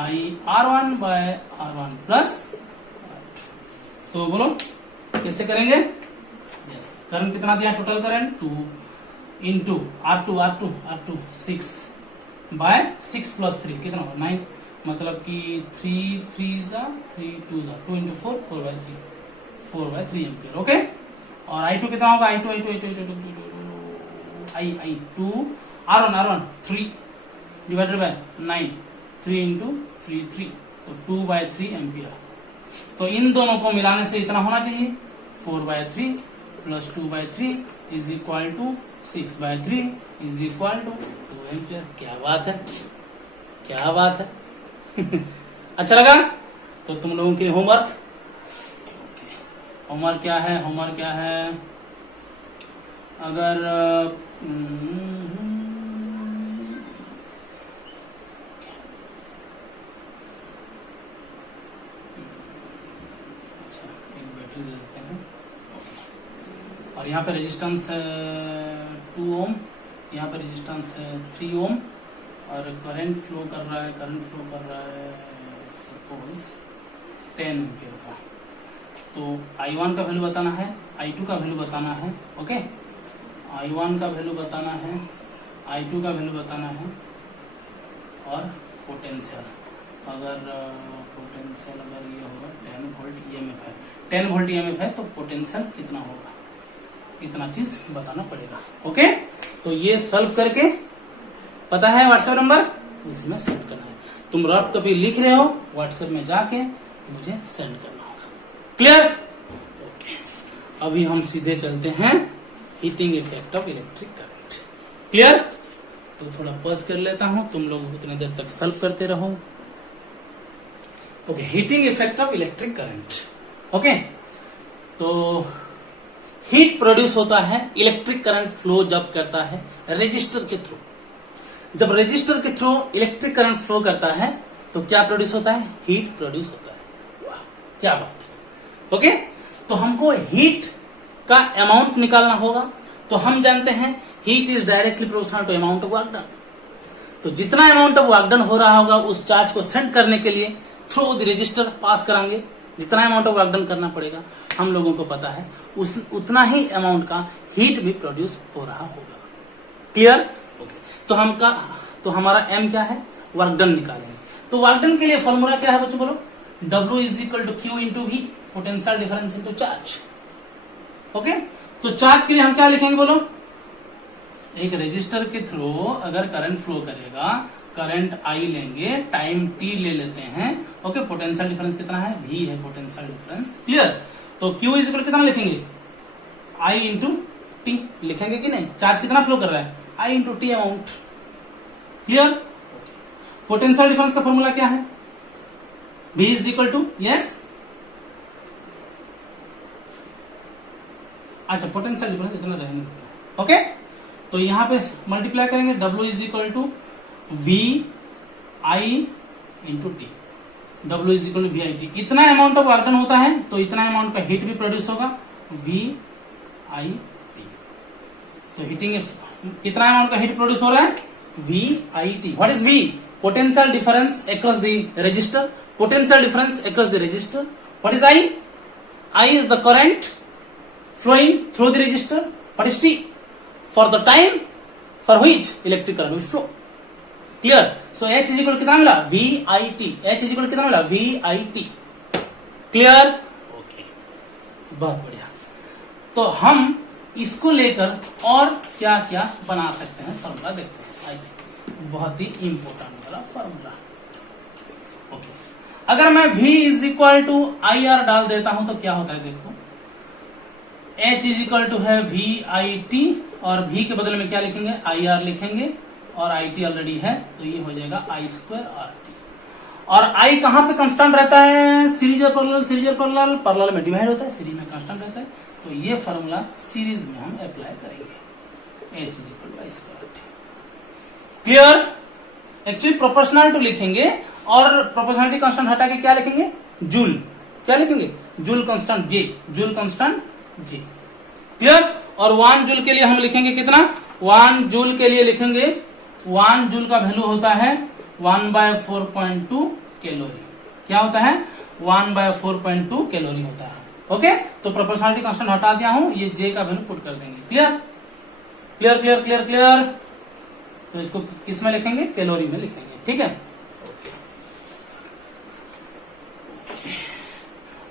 I R1 by R1 plus. तो बोलो कैसे करेंगे? यस, करंट कितना दिया? Total current 2 into R2 6 by 6 plus 3 कितना होगा? 9। मतलब कि 3 3 जा 3 2 जा 2 इंटू 4 4 बाय 3 एम्पियर। ओके। और I2 कितना होगा? I2 R1 3 divided by 9 3 into 3 तो 2 बाय 3 एम्पियर। तो इन दोनों को मिलाने से इतना होना चाहिए 4 by 3 plus 2 by 3 is equal to 6 by 3 is equal to 2 ampere. क्या बात है अच्छा लगा? तो तुम लोगों के होमवर्क क्या है? अगर एक बैटरी दे देते हैं, और यहाँ पे रेजिस्टेंस 2 ओम, यहाँ पे रेजिस्टेंस 3 ओम, और करंट फ्लो कर रहा है सपोज 10 एम्पियर का। तो I1 का वैल्यू बताना है, I2 का वैल्यू बताना है। ओके, I1 का वैल्यू बताना है, I2 का वैल्यू बताना है, और पोटेंशियल अगर ये होगा 10 वोल्ट EMF है, 10 वोल्ट EMF है तो पोटेंशियल कितना होगा, इतना चीज बताना पड़ेगा। ओके, तो ये सॉल्व करके पता है व्हाट्सएप नंबर, इसमें सेंड करना है। तुम रफ कॉपी लिख रहे हो, व्हाट्सएप में जाके मुझे सेंड करना होगा। क्लियर? ओके, अभी हम सीधे चलते हैं heating effect of electric current. Clear? तो थोड़ा पॉज कर लेता हूं, तुम लोग उतने देर तक सॉल्व करते रहो। Okay, heating effect of electric current. Okay, तो हीट प्रोड्यूस होता है इलेक्ट्रिक करंट फ्लो जब करता है रेजिस्टर के थ्रू। जब रेजिस्टर के थ्रू इलेक्ट्रिक करंट फ्लो करता है तो क्या प्रोड्यूस होता है? हीट प्रोड्यूस होता है। वाह, क्या बात है। ओके, तो हमको हीट का अमाउंट निकालना होगा। तो हम जानते हैं heat is directly proportional to amount of work done. तो जितना अमाउंट ऑफ वर्क डन हो रहा होगा उस चार्ज को सेंड करने के लिए थ्रू द रजिस्टर पास करांगे, जितना अमाउंट ऑफ वर्क डन करना पड़ेगा हम लोगों को पता है, उतना ही अमाउंट का हीट भी प्रोड्यूस हो रहा होगा। क्लियर? ओके, तो हमारा एम क्या है? वर्क डन निकालेंगे। तो वर्क डन के लिए फॉर्मूला क्या है बच्चों? बोलो, W is equal to Q into V, potential difference into charge. Okay, तो चार्ज के लिए हम क्या लिखेंगे? बोलो, एक रेजिस्टर के थ्रू अगर करंट फ्लो करेगा, करंट I लेंगे, टाइम T ले लेते हैं। ओके, पोटेंशियल डिफरेंस कितना है? V है पोटेंशियल डिफरेंस। क्लियर? तो Q इज इक्वल कितना लिखेंगे? I इंटू T लिखेंगे कि नहीं? चार्ज कितना फ्लो कर रहा है? I into T amount. Clear? Potential difference का फॉर्मूला क्या है? V is equal to, yes, अच्छा, पोटेंशियल डिफरेंस इतना रहेंगे। ओके, तो यहां पे मल्टीप्लाई करेंगे, W is equal to V I into T. W is equal to V I T। इतना अमाउंट ऑफ वर्क डन होता है तो इतना अमाउंट का हीट भी प्रोड्यूस होगा, V I T। तो हीटिंग कितना अमाउंट का हीट प्रोड्यूस हो रहा है? V I T। What is V? potential difference across the resistor. Potential difference across the resistor. What is I? I is the current flowing through the resistor. What is T? For the time for which electric current will flow. Clear? So H is equal to कितना मिला? VIT. H is equal to कितना मिला? VIT. Clear? Okay. बहुत बढ़िया. तो हम इसको लेकर और क्या क्या बना सकते हैं फॉर्मूला देखते हैं. आइए, बहुत ही इंपॉर्टेंट वाला फॉर्मूला. ओके, अगर मैं V is equal to IR डाल देता हूं तो क्या होता है देखो. H इज इक्वल टू है VIT और V के बदले में क्या लिखेंगे? IR लिखेंगे और IT ऑलरेडी है तो ये हो जाएगा I² RT. और I कहां पे कांस्टेंट रहता है? सीरीज और पैरेलल. सीरीज और पैरेलल, पैरेलल में डिवाइड होता है, सीरीज में कांस्टेंट रहता है. तो ये फॉर्मूला सीरीज में हम अप्लाई करेंगे. H is equal to I² RT. Clear? Actually proportional to लिखेंगे और प्रोपोर्शनलिटी कांस्टेंट हटा के क्या लिखेंगे? जूल. क्या लिखेंगे? Joule constant J. Joule constant J. Clear? और 1 जूल के लिए हम लिखेंगे कितना? 1 जूल के लिए लिखेंगे 1 जूल का वैल्यू होता है 1/4.2 कैलोरी. क्या होता है? 1/4.2 कैलोरी होता है. ओके, तो प्रोपोर्शनलिटी कांस्टेंट हटा दिया हूं, ये J का वैल्यू पुट कर देंगे. Clear? Clear clear clear clear. तो इसको किस में लिखेंगे? कैलोरी में लिखेंगे. ठीक है. ओके,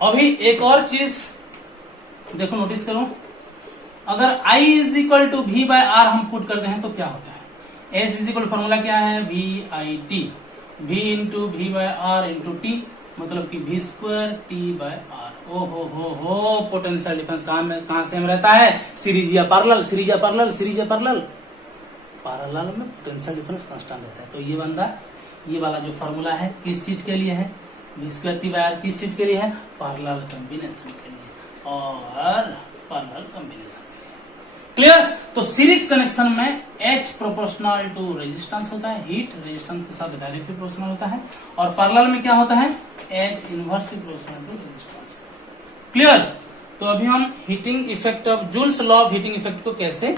अभी एक और चीज देखो, नोटिस करो. अगर I is equal to V/R हम पुट करते हैं तो क्या होता है? S इज इक्वल फॉर्मूला क्या है? VIT. V into V/R into T, मतलब कि V² T/R. ओ हो, पोटेंशियल डिफरेंस कहां सेम रहता है? सीरीज या पैरेलल. सीरीज या पैरेलल. सीरीज या पैरेलल. पैरेलल में पोटेंशियल डिफरेंस कांस्टेंट रहता है. तो ये बंदा, ये वाला जो फॉर्मूला है किस चीज के लिए है? V² T/R किस चीज के लिए है? पैरेलल कॉम्बिनेशन के लिए और पैरेलल कॉम्बिनेशन. क्लियर? तो सीरीज कनेक्शन में H प्रोपोर्शनल टू रेजिस्टेंस होता है. हीट रेजिस्टेंस के साथ डायरेक्टली प्रोपोर्शनल होता है. और पैरेलल में क्या होता है? H inversely proportional to resistance. Clear? तो अभी हम heating effect of Joule's law of heating effect को कैसे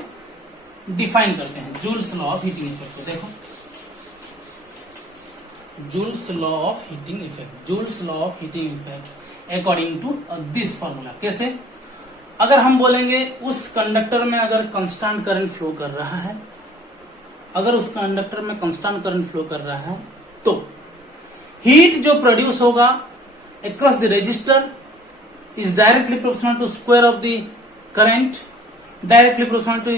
डिफाइन करते हैं. Joule's law of heating effect को देखो. Joule's law of heating effect. Joule's law of heating effect according to this formula. कैसे? अगर हम बोलेंगे उस कंडक्टर में अगर कांस्टेंट करंट फ्लो कर रहा है, अगर उस कंडक्टर में कांस्टेंट करंट फ्लो कर रहा है तो हीट जो प्रोड्यूस होगा across the resistor is directly proportional to square of the current, directly proportional to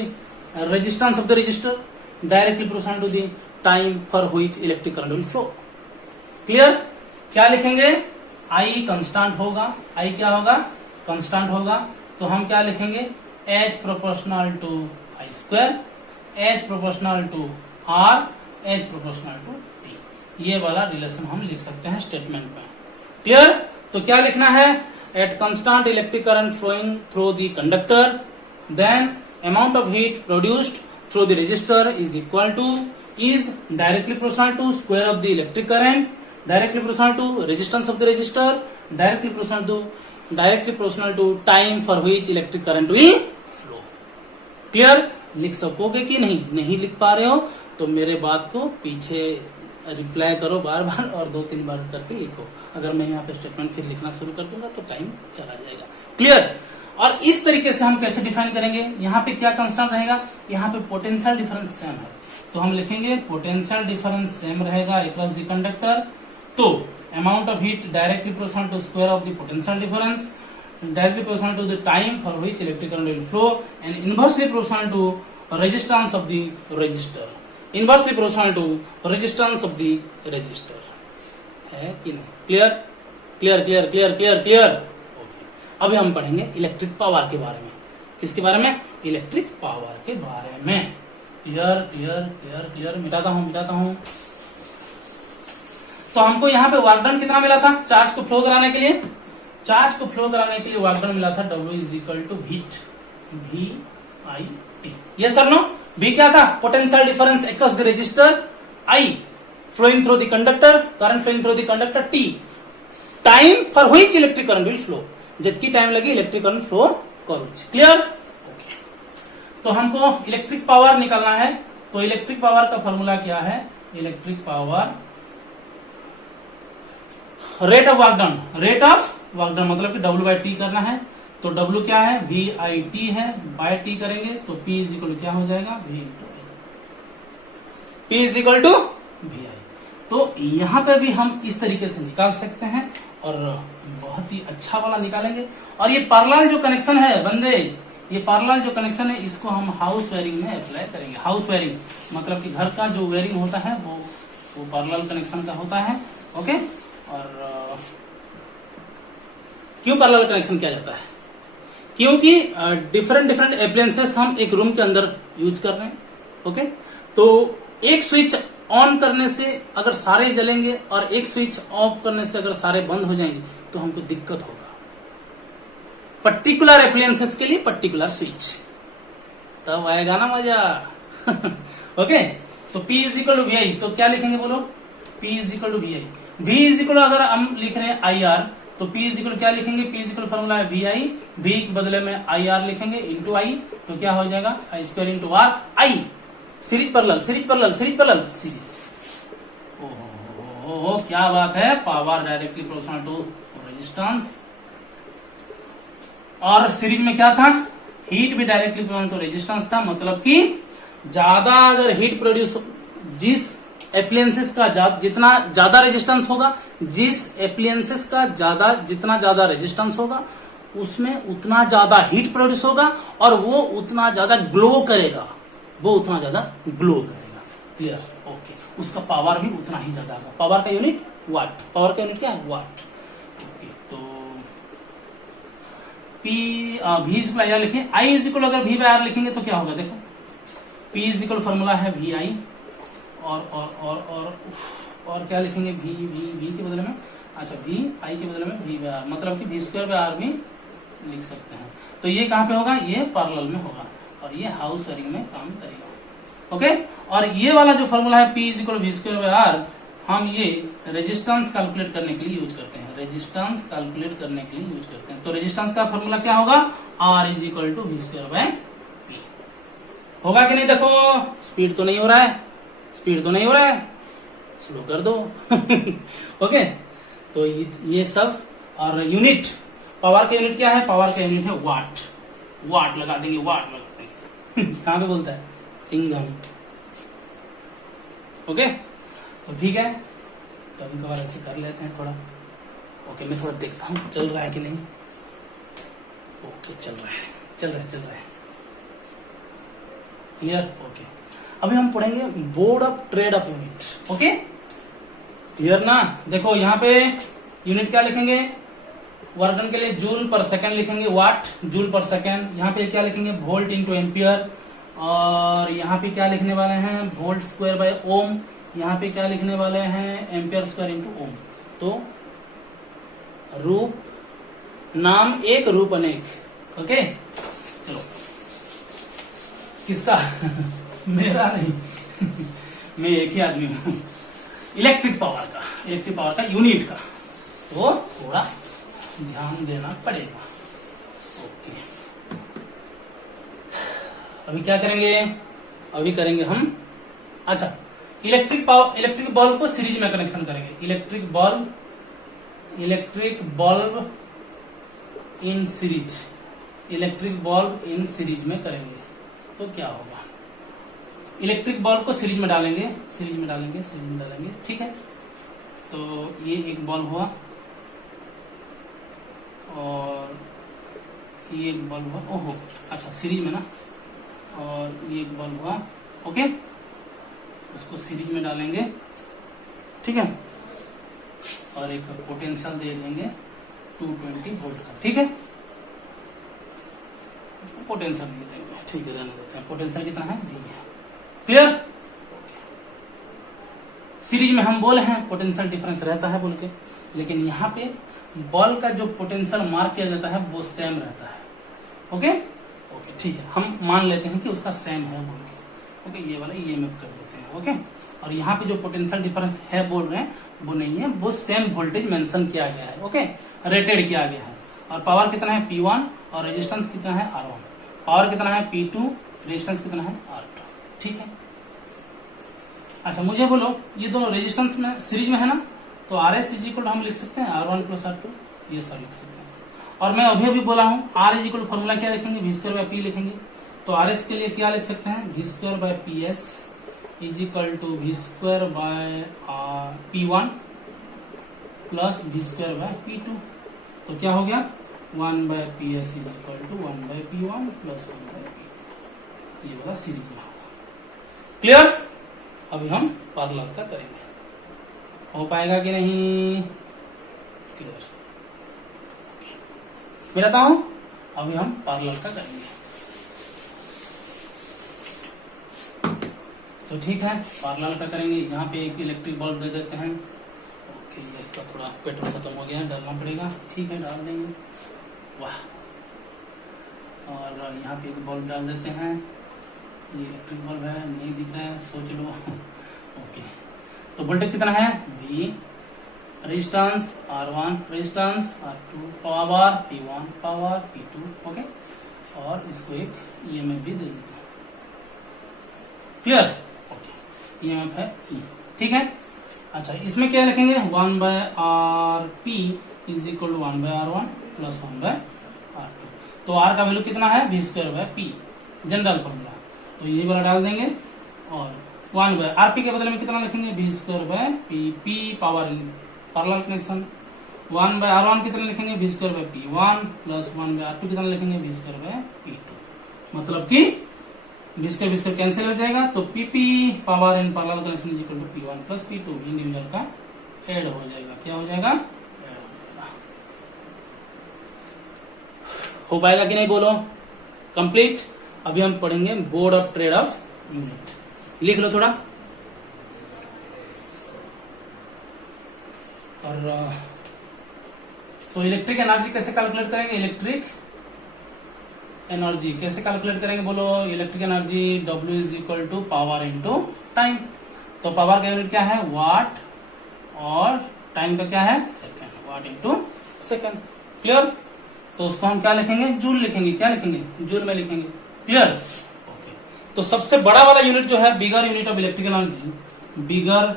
resistance of the resistor, directly proportional to the time for which electric current will flow. Clear? क्या लिखेंगे? I constant होगा. I क्या होगा? Constant होगा. तो हम क्या लिखेंगे? H proportional to I², H proportional to R, H proportional to T. ये वाला रिलेशन हम लिख सकते हैं स्टेटमेंट में. क्लियर? तो क्या लिखना है? At constant electric current flowing through the conductor, then amount of heat produced through the resistor is equal to, is directly proportional to square of the electric current, directly proportional to resistance of the resistor, directly proportional to time for which electric current will flow. Clear? लिख सकोगे कि नहीं? नहीं लिख पा रहे हो तो मेरे बात को पीछे रिप्लाई करो बार बार और 2-3 बार करके लिखो. अगर मैं यहाँ पे स्टेटमेंट फिर लिखना शुरू कर दूंगा तो टाइम चला जाएगा. क्लियर? और इस तरीके से हम कैसे डिफाइन करेंगे? यहाँ पे क्या कांस्टेंट रहेगा? यहाँ पे पोटेंशियल डिफरेंस सेम है तो हम लिखेंगे पोटेंशियल डिफरेंस सेम रहेगा अक्रॉस द कंडक्टर. तो amount of heat directly proportional to square of the potential difference, directly proportional to the time for which electric current will flow, and inversely proportional to resistance of the resistor. Inversely proportional to resistance of the resistor. है कि नहीं? Clear? Clear clear clear clear clear. Okay, अभी हम पढ़ेंगे electric power के बारे में. किसके बारे में? इलेक्ट्रिक पावर के बारे में. Clear clear clear clear. मिटाता हूं. तो हमको यहाँ पे वर्क डन कितना मिला था? चार्ज को फ्लो कराने के लिए, चार्ज को फ्लो कराने के लिए वर्क डन मिला था W is equal to heat, VIT. ये सर नो. V क्या था? Potential difference across the resistor. I flowing through the conductor, current flowing through the conductor. T time for which electric current will flow, जितनी time लगी electric current flow करो. Clear? तो हमको electric power निकालना है. तो इलेक्ट्रिक पावर का formula क्या है? Electric power rate of work done, rate of work done मतलब कि W/T करना है। तो W क्या है, VIT है, बाय T करेंगे तो P इज इक्वल क्या हो जाएगा, V into I. P is equal to VI। तो यहां पे भी हम इस तरीके से निकाल सकते हैं और बहुत ही अच्छा वाला निकालेंगे। और ये पैरेलल जो कनेक्शन है बंदे, ये पैरेलल जो कनेक्शन है इसको हम हाउस वायरिंग में अप्लाई करेंगे। हाउस वायरिंग मतलब कि घर का जो वायरिंग होता है वो पैरेलल कनेक्शन का होता है। ओके, और क्यों पैरेलल कनेक्शन किया जाता है, क्योंकि डिफरेंट एप्लायंसेस हम एक रूम के अंदर यूज कर रहे हैं। ओके, तो एक स्विच ऑन करने से अगर सारे जलेंगे और एक स्विच ऑफ करने से अगर सारे बंद हो जाएंगे तो हमको दिक्कत होगा। पर्टिकुलर एप्लायंसेस के लिए पर्टिकुलर स्विच, तब आएगा ना मजा। ओके, तो P is equal to VI, तो क्या लिखेंगे बोलो, P is equal to VI। V is equal अगर हम लिख रहे हैं IR तो P इज इक्वल क्या लिखेंगे, P इज इक्वल फॉर्मूला है VI, V के बदले में IR लिखेंगे इंटू I, तो क्या हो जाएगा I square into R I। Series parallel series. ओहो क्या बात है, power directly proportional to resistance. और सीरीज में क्या था, हीट भी डायरेक्टली प्रोपोर्शनल टू रेजिस्टेंस था। मतलब कि ज्यादा अगर हीट प्रोड्यूस, जिस एप्लायंसेस का जितना ज्यादा रेजिस्टेंस होगा, जिस एप्लायंसेस का जितना ज्यादा रेजिस्टेंस होगा उसमें उतना ज्यादा हीट प्रोड्यूस होगा और वो उतना ज्यादा ग्लो करेगा, क्लियर। ओके, उसका पावर भी उतना ही ज्यादा होगा। पावर का यूनिट वाट, पावर का यूनिट क्या है, वाट। ओके, तो V इज इक्वल लिखें, I इज इक्वल अगर V/R लिखेंगे तो क्या होगा, देखो P इज इक्वल फॉर्मूला है VI और क्या लिखेंगे, V के बदले में, अच्छा VI के बदले में V/R, मतलब कि V²/R भी लिख सकते हैं। तो ये कहां पे होगा, ये पैरेलल में होगा और ये हाउस वायरिंग में काम करेगा। ओके, और ये वाला जो फॉर्मूला है P इज इक्वल V²/R, हम ये रेजिस्टेंस कैलकुलेट करने के लिए यूज करते हैं, तो रेजिस्टेंस का फॉर्मूला क्या होगा, R is equal to V²/P। होगा कि नहीं, देखो स्पीड तो नहीं हो रहा है, स्लो कर दो। ओके, तो ये सब। और यूनिट, पावर का यूनिट क्या है, पावर का यूनिट है वाट लगा देंगे। कहां पे बोलता है, सिंघम। ओके, तो ठीक है, तो कभी कभार ऐसे कर लेते हैं थोड़ा। ओके, मैं थोड़ा देखता हूँ चल रहा है कि नहीं। ओके, चल रहा है क्लियर। ओके, अभी हम पढ़ेंगे board of trade of unit. Okay, clear ना। देखो यहाँ पे यूनिट क्या लिखेंगे, वर्क डन के लिए जूल पर सेकंड लिखेंगे, वाट जूल पर सेकंड। यहाँ पे क्या लिखेंगे, वोल्ट इंटू एम्पियर। और यहाँ पे क्या लिखने वाले हैं, वोल्ट स्क्वायर बाय ओम। यहाँ पे क्या लिखने वाले हैं, एम्पियर स्क्वायर इंटू ओम। तो रूप नाम एक, रूप अनेक। ओके, चलो किसका मेरा नहीं। मैं एक ही आदमी हूं। इलेक्ट्रिक पावर का यूनिट का तो थोड़ा ध्यान देना पड़ेगा। ओके, अभी क्या करेंगे, अभी करेंगे हम, अच्छा इलेक्ट्रिक बल्ब को सीरीज में कनेक्शन करेंगे। इलेक्ट्रिक बल्ब इन सीरीज में करेंगे तो क्या होगा, इलेक्ट्रिक बल्ब को सीरीज में डालेंगे। ठीक है, तो ये एक बल्ब हुआ और ये एक बल्ब हुआ। ओहो, अच्छा सीरीज में ना, और ये एक बल्ब हुआ। ओके, उसको सीरीज में डालेंगे। ठीक है, और एक पोटेंशियल दे देंगे 220 वोल्ट का। ठीक है, पोटेंशियल नहीं देंगे, ठीक है, रहने देते हैं। पोटेंशियल कितना है, V है। क्लियर। सीरीज में हम बोले हैं पोटेंशियल डिफरेंस रहता है बोल के, लेकिन यहाँ पे बल्ब का जो पोटेंशियल मार्क किया जाता है वो सेम रहता है। ओके, ठीक है, हम मान लेते हैं कि उसका सेम है बोल के। ओके, ये वाला EMF कर देते हैं। ओके, और यहाँ पे जो पोटेंशियल डिफरेंस है बोल रहे हैं वो नहीं है, वो सेम वोल्टेज मेंशन किया गया है। ओके, रेटेड किया गया है। और पावर कितना है, P1, और रेजिस्टेंस कितना है, R1। पावर कितना है, P2, रेजिस्टेंस कितना है, R2। ठीक है, अच्छा मुझे बोलो, ये दोनों रेजिस्टेंस में सीरीज में है ना, तो आर एस इज इक्वल हम लिख सकते हैं R1 + R2, ये सब लिख सकते हैं। और मैं अभी बोला हूं आर इज इक्वल फॉर्मूला क्या लिखेंगे, V²/P लिखेंगे। तो आर एस के लिए क्या लिख सकते हैं, V²/PS is equal to V²/P1 plus V²/P2। तो क्या हो गया, 1/PS is equal to 1/P1 plus 1/P2। ये वाला सीरीज में होगा। क्लियर। अभी हम पैरेलल का करेंगे, हो पाएगा कि नहीं, क्लियर। मैं रहता हूं, अभी हम पैरेलल का करेंगे। तो ठीक है, पैरेलल का करेंगे। यहाँ पे एक इलेक्ट्रिक बल्ब दे देते हैं। ओके, इसका थोड़ा पेट्रोल खत्म हो गया, डालना पड़ेगा। ठीक है, डाल देंगे। वाह। और यहाँ पे एक बल्ब डाल देते हैं। ये इलेक्ट्रिक बल्ब है, नहीं दिख रहा है, सोच लो। ओके, तो वोल्टेज कितना है, V, resistance R1, resistance R2, power P1, power P2। Okay, और इसको एक EMF भी दे देते हैं। क्लियर। ओके, EMF है E। ठीक है। अच्छा, इसमें क्या लिखेंगे, 1/RP is equal to 1/R1 plus 1/R2। तो R का वैल्यू कितना है, V²/P, जनरल फॉर्मूला। तो ये वाला डाल देंगे। और 1/RP के बदले में कितना लिखेंगे, V²/P, P power in parallel connection. 1/R1 कितना लिखेंगे, V²/P1 प्लस 1/R2 कितना लिखेंगे, V²/P2। मतलब कि V² कैंसिल हो जाएगा, तो PP power in parallel connection is equal to P1 plus P2 individual का ऐड हो जाएगा। क्या हो जाएगा, ऐड हो जाएगा। हो पाएगा कि नहीं, बोलो। कंप्लीट। अभी हम पढ़ेंगे board of trade of unit. लिख लो थोड़ा। और तो इलेक्ट्रिक एनर्जी कैसे कैलकुलेट करेंगे, इलेक्ट्रिक एनर्जी कैसे कैलकुलेट करेंगे, बोलो। Electric energy W is equal to power into time. तो पावर का यूनिट क्या है, वाट, और टाइम का क्या है, second. Watt into second. Clear. तो उसको हम क्या लिखेंगे, जूल लिखेंगे। क्या लिखेंगे, जूल में लिखेंगे। क्लियर। ओके, तो सबसे बड़ा वाला यूनिट जो है, bigger unit of electric energy, bigger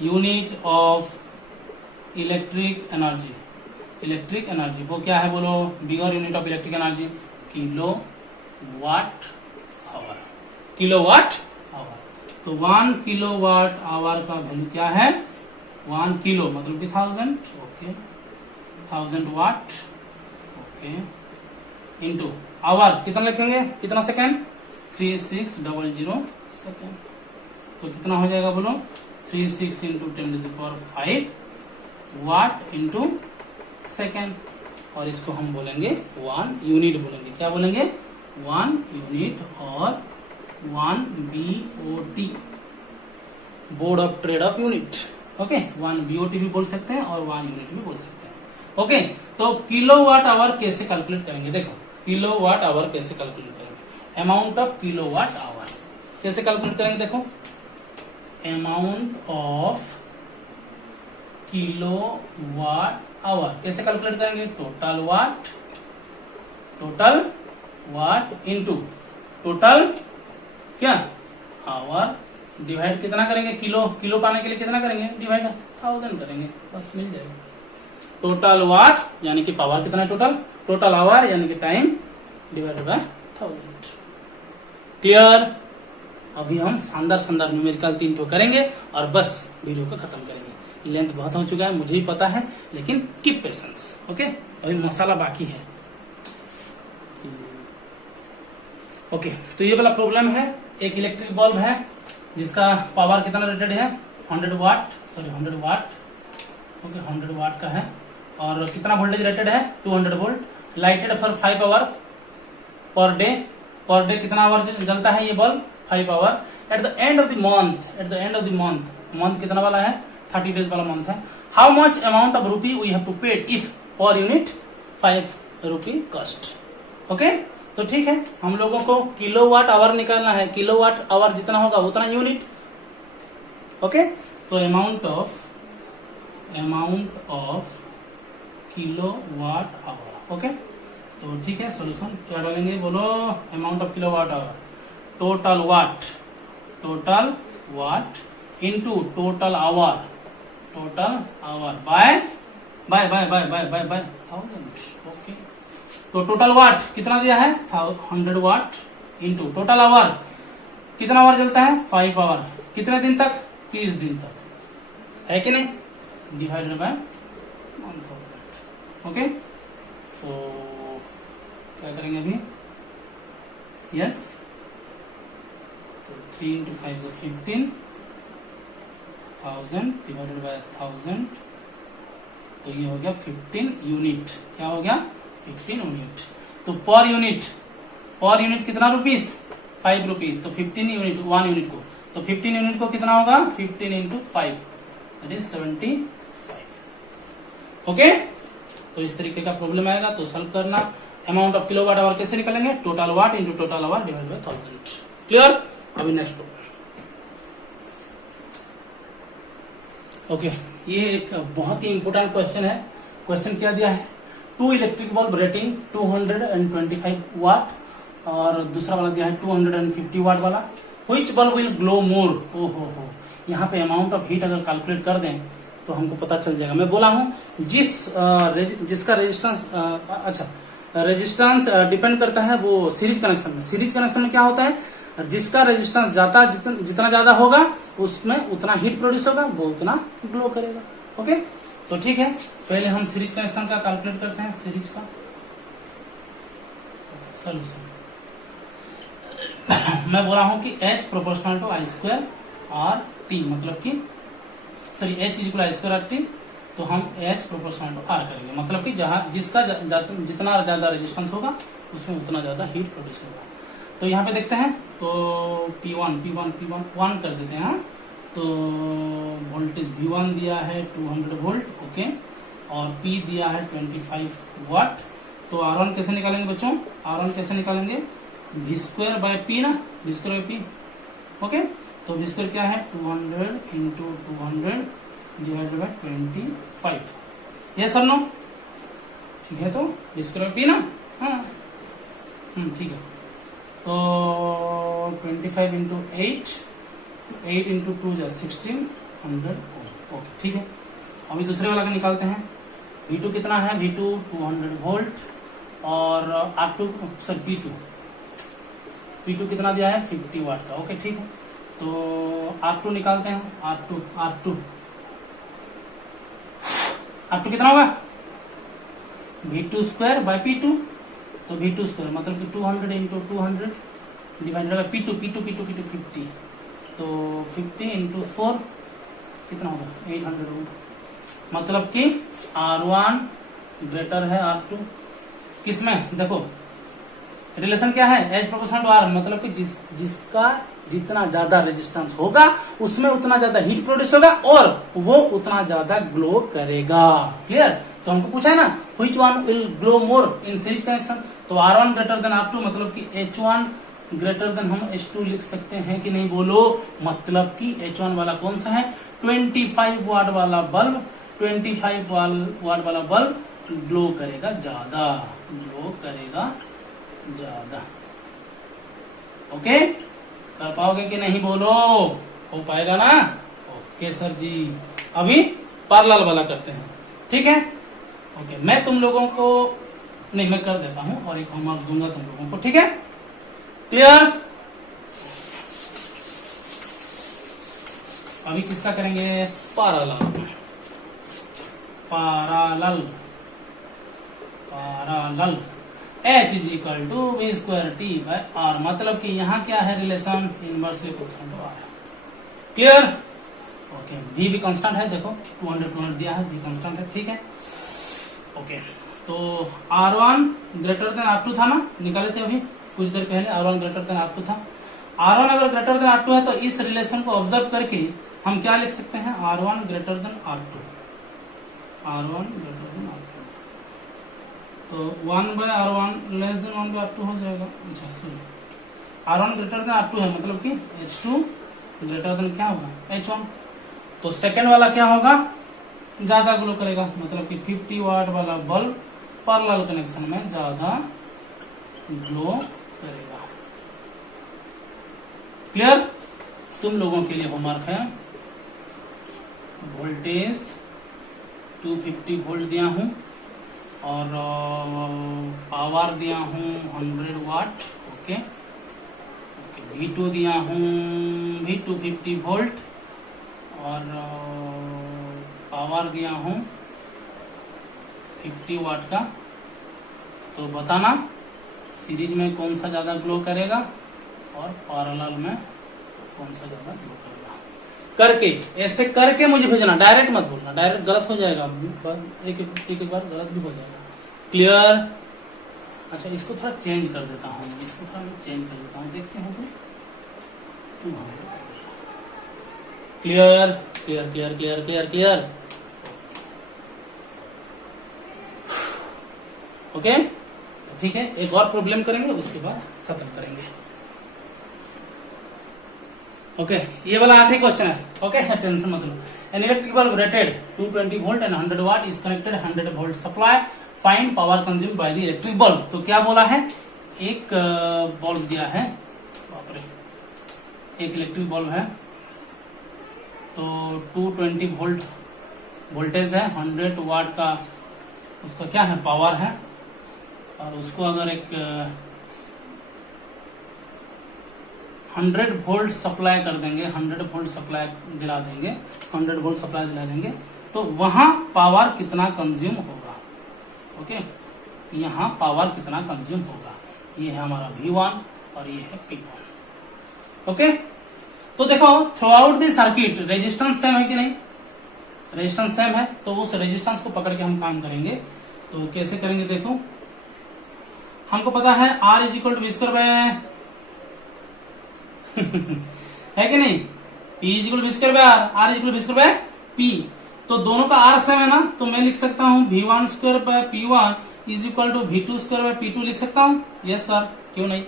unit of electric energy, electric energy वो क्या है, बोलो। Bigger unit of electric energy kilo watt hour, kilo watt hour. तो 1 किलो वाट आवर का वैल्यू क्या है, 1 किलो मतलब कि 1000। Okay, 1000 watt. Okay, into hour कितना लिखेंगे, कितना सेकेंड, 3600 सेकेंड। तो कितना हो जाएगा, बोलो। 36 इंटू 10⁵ वाट इंटू सेकेंड। और इसको हम बोलेंगे 1 यूनिट बोलेंगे। क्या बोलेंगे, 1 यूनिट और 1 BOT, board of trade of unit. Okay, 1 BOT भी बोल सकते हैं और 1 यूनिट भी बोल सकते हैं। ओके, तो किलोवाट आवर कैसे कैलकुलेट करेंगे, देखो। किलोवाट आवर कैसे कैलकुलेट करेंगे, अमाउंट ऑफ किलोवाट आवर कैसे कैलकुलेट करेंगे, देखो। अमाउंट ऑफ किलोवाट आवर कैसे कैलकुलेट करेंगे, टोटल वाट इंटू टोटल क्या आवर डिवाइड कितना करेंगे, किलो पाने के लिए कितना करेंगे, डिवाइड 1000 करेंगे, बस मिल जाएगा। टोटल वाट यानी कि पावर कितना है, टोटल आवर यानी कि टाइम डिवाइडेड बाय 1000। क्लियर। अभी हम शानदार न्यूमेरिकल 3 ठो करेंगे और बस वीडियो को खत्म करेंगे। लेंथ बहुत हो चुका है, मुझे भी पता है, लेकिन कीप पेशेंस। ओके, अभी मसाला बाकी है। ओके, तो ये वाला प्रॉब्लम है। एक इलेक्ट्रिक बल्ब है जिसका पावर कितना रेटेड है, 100 वाट। ओके, 100 वाट का है। और कितना वोल्टेज रेटेड है, 200 volt. Lighted for 5 hour per day कितना आवर जलता है ये bulb, 5 hour. At the end of the month कितना वाला है, 30 डेज वाला मंथ है। How much amount of rupee we have to pay if per unit 5 rupee cost. Okay, तो ठीक है, हम लोगों को किलोवाट आवर निकालना है। किलोवाट आवर जितना होगा उतना यूनिट। ओके, तो amount of kilowatt hour. Okay, तो ठीक है, सॉल्यूशन क्या डालेंगे, बोलो। Amount of kilowatt hour, total watt into total hour by 1000। Okay, तो टोटल वाट कितना दिया है 100 वाट इंटू टोटल आवर, कितना आवर जलता है 5 आवर, कितने दिन तक 30 दिन तक, है कि नहीं, डिवाइडेड बाय 1000। ओके, सो क्या करेंगे अभी, यस, तो 3 इंटू 5 जो 15,000 डिवाइडेड बाय 1000, तो ये हो गया 15 यूनिट। क्या हो गया 15 यूनिट। तो पर यूनिट कितना रुपीस 5 रुपीज, तो 15 यूनिट 1 यूनिट को, तो 15 यूनिट को कितना होगा 15 इंटू 5 दैट इज 75। ओके, तो इस तरीके का प्रॉब्लम आएगा तो सॉल्व करना। अमाउंट ऑफ किलोवाट आवर कैसे निकालेंगे, total watt into total hour divide by 1000। Clear. अभी नेक्स्ट प्रॉब्लम। ओके, ये एक बहुत ही इंपॉर्टेंट क्वेश्चन है। क्वेश्चन क्या दिया है, 2 इलेक्ट्रिक बल्ब रेटिंग 225 वाट और दूसरा वाला दिया है 250 वाट वाला। व्हिच बल्ब विल ग्लो मोर। हो, यहाँ पे अमाउंट ऑफ हीट अगर कैलकुलेट कर दें तो हमको पता चल जाएगा। मैं बोला हूं जिसका रेजिस्टेंस डिपेंड करता है वो सीरीज कनेक्शन में। सीरीज कनेक्शन में क्या होता है, जिसका रेजिस्टेंस जितना ज्यादा होगा उसमें उतना हीट प्रोड्यूस होगा, वो उतना ग्लो करेगा। ओके, तो ठीक है, पहले हम सीरीज कनेक्शन का कैलकुलेट करते हैं। सीरीज का सोल्यूशन मैं बोला हूं कि H proportional to I square R T, मतलब कि sorry H is equal I square R T, तो हम H प्रोपोर्शनल टू R करेंगे, मतलब कि जिसका जितना ज्यादा रेजिस्टेंस होगा उसमें उतना ज्यादा हीट प्रोड्यूस होगा। तो यहाँ पे देखते हैं, तो P1 कर देते हैं। तो वोल्टेज V1 दिया है 200 वोल्ट, ओके, और P दिया है 25 वाट। तो R1 कैसे निकालेंगे बच्चों, R1 कैसे निकालेंगे, V स्क्वायर बाय P ना, V square by P। Okay, तो V स्क्वायर क्या है 200 इंटू 200 डिवाइडेड बाय 25। ये सर नो ठीक है, तो V स्क्वायर बाय P ना, हाँ ठीक है। तो 25 इंटू 8 इंटू 2 1600। ओके, ठीक है। अभी दूसरे वाला का निकालते हैं। V2 कितना है, V2 200 वोल्ट और R2 सॉरी P2 कितना दिया है 50 वाट का। ओके, ठीक है, तो R2 निकालते हैं। R2 कितना होगा, V2 स्क्वायर बाय P2, तो V2 स्क्वायर मतलब कि 200 इंटू 200 डिवाइडेड बाय P2 50, तो 50 इंटू 4 कितना होगा 800 होगा। मतलब कि R1 ग्रेटर है R2। किसमें देखो रिलेशन क्या है, H प्रोपोर्शनल टू R, मतलब कि जिसका जितना ज्यादा रेजिस्टेंस होगा उसमें उतना ज्यादा हीट प्रोड्यूस होगा और वो उतना ज्यादा ग्लो करेगा। क्लियर। तो हमको पूछा है ना which one will glow more in series connection, तो R1 ग्रेटर देन R2, मतलब कि H1 ग्रेटर देन हम H2 लिख सकते हैं कि नहीं, बोलो। मतलब कि H1 वाला कौन सा है 25 वाट वाला बल्ब, 25 वाट वाला बल्ब ग्लो करेगा ज्यादा, ओके, कर पाओगे कि नहीं, बोलो। हो पाएगा ना, ओके सर जी। अभी पैरेलल वाला करते हैं, ठीक है। ओके, मैं तुम लोगों को नहीं, मैं कर देता हूं और एक होमवर्क दूंगा तुम लोगों को, ठीक है, क्लियर। अभी किसका करेंगे, parallel. H is equal to V square T by R, मतलब कि यहाँ क्या है relation, inversely proportional to R है। क्लियर। ओके, V भी कांस्टेंट है, देखो 200 दिया है, V कांस्टेंट है, ठीक है। ओके, तो R1 ग्रेटर देन R2 था ना, निकाले थे अभी कुछ देर पहले, R1 ग्रेटर देन R2 था। R1 अगर ग्रेटर देन R2 है तो इस रिलेशन को ऑब्जर्व करके हम क्या लिख सकते हैं, R1 ग्रेटर देन R2, तो 1/R1 लेस देन 1/R2 हो जाएगा। अच्छा सुनो, R1 ग्रेटर देन R2 है, मतलब कि H2 ग्रेटर देन क्या होगा H1, तो सेकेंड वाला क्या होगा, ज्यादा ग्लो करेगा, मतलब कि 50 वाट वाला बल्ब पैरेलल कनेक्शन में ज्यादा ग्लो करेगा। क्लियर। तुम लोगों के लिए होमवर्क है। वोल्टेज 250 वोल्ट दिया हूं और पावर दिया हूं 100 वाट। ओके, V2 दिया हूं भी 250 वोल्ट और पावर दिया हूं 50 वाट का। तो बताना सीरीज में कौन सा ज्यादा ग्लो करेगा और पैरेलल में कौन सा ज्यादा ग्लो करेगा। करके ऐसे करके मुझे भेजना, डायरेक्ट मत बोलना, डायरेक्ट गलत हो जाएगा, एक बार गलत भी हो जाएगा। क्लियर? अच्छा, इसको थोड़ा चेंज कर देता हूँ, इसको थोड़ा मैं चेंज कर देता हूँ, देखते हैं तो clear clear clear clear clear clear. Okay, तो ठीक है, एक और प्रॉब्लम करेंगे, उसके बाद खत्म करेंगे। ओके, ये वाला आखिरी क्वेश्चन है। ओके, टेंशन मत लो। An electric bulb rated 220 volt and 100 watt is connected 100 volt supply, find power consume by the electric bulb. तो क्या बोला है, एक बल्ब दिया है, बाप रे, एक इलेक्ट्रिक बल्ब है, तो 220 वोल्ट वोल्टेज है, 100 वाट का उसका क्या है, पावर है, और उसको अगर एक 100 वोल्ट सप्लाई कर देंगे, 100 वोल्ट सप्लाई दिला देंगे, 100 वोल्ट सप्लाई दिला देंगे, तो वहां पावर कितना कंज्यूम होगा। ओके, यहाँ पावर कितना कंज्यूम होगा, ये है हमारा V1 और ये है P1। ओके, तो देखो through out the circuit resistance same है कि नहीं, रेजिस्टेंस सेम है, तो उस रेजिस्टेंस को पकड़ के हम काम करेंगे। तो कैसे करेंगे, देखो हमको पता है R is equal to V square by है कि नहीं, P is equal to V square by R is equal to V square by P। तो दोनों का R सेम है ना, तो मैं लिख सकता हूँ V1 square by P1 is equal to V2 square by P2 लिख सकता हूँ। यस सर, क्यों नहीं।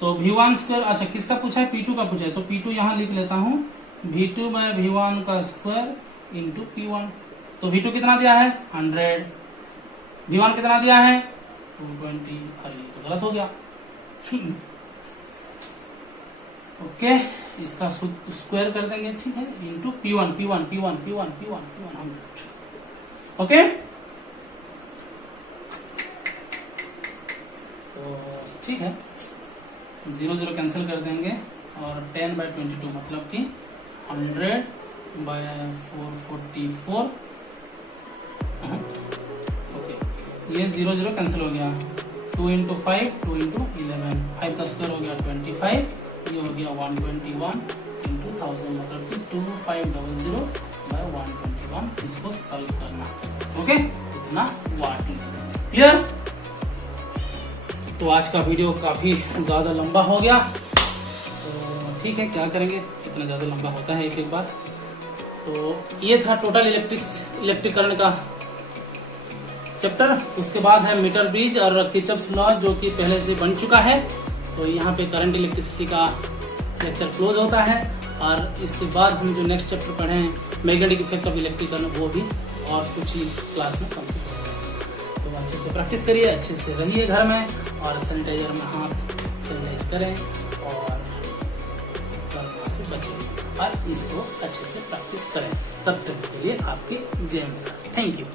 तो V1 स्क्वायर, अच्छा किसका पूछा है, P2 का पूछा है, तो P2 यहां लिख लेता हूं V2 बाय V1 का स्क्वायर इंटू P1। तो V2 कितना दिया है 100, V1 कितना दिया है 220। अरे ये तो गलत हो गया। ओके, इसका स्क्वायर कर देंगे, ठीक है, into P1 P1 P1 P1 P1 100। Okay, तो ठीक है, 0 0 कैंसिल कर देंगे और 10 बाय 22 मतलब कि 100 बाय 444। ओके, ये 0 0 कैंसिल हो गया, 2 इंटू 5 2 इंटू 11, 5 का स्क्वायर हो गया 25, ये हो गया 121 इंटू 1000 मतलब कि 2500 बाय 121। इसको सॉल्व करना। ओके, इतना वाट। क्लियर? तो आज का वीडियो काफी ज्यादा लंबा हो गया, तो ठीक है, क्या करेंगे, इतना ज्यादा लंबा होता है एक बार। तो ये था टोटल इलेक्ट्रिक करंट का चैप्टर। उसके बाद है मीटर ब्रिज और किरचॉफ्स लॉ, जो कि पहले से बन चुका है। तो यहाँ पे करंट इलेक्ट्रिसिटी का लेक्चर क्लोज होता है, और इसके बाद हम जो नेक्स्ट चैप्टर पढ़े हैं magnetic effect of electric current, वो भी और कुछ ही क्लास में कंप्लीट होगा। तो अच्छे से प्रैक्टिस करिए, अच्छे से रहिए घर में, और सैनिटाइजर में हाथ सैनिटाइज करें और कोरोना से बचें, और इसको अच्छे से प्रैक्टिस करें। तब तक के लिए आपके जेम्स। Thank you.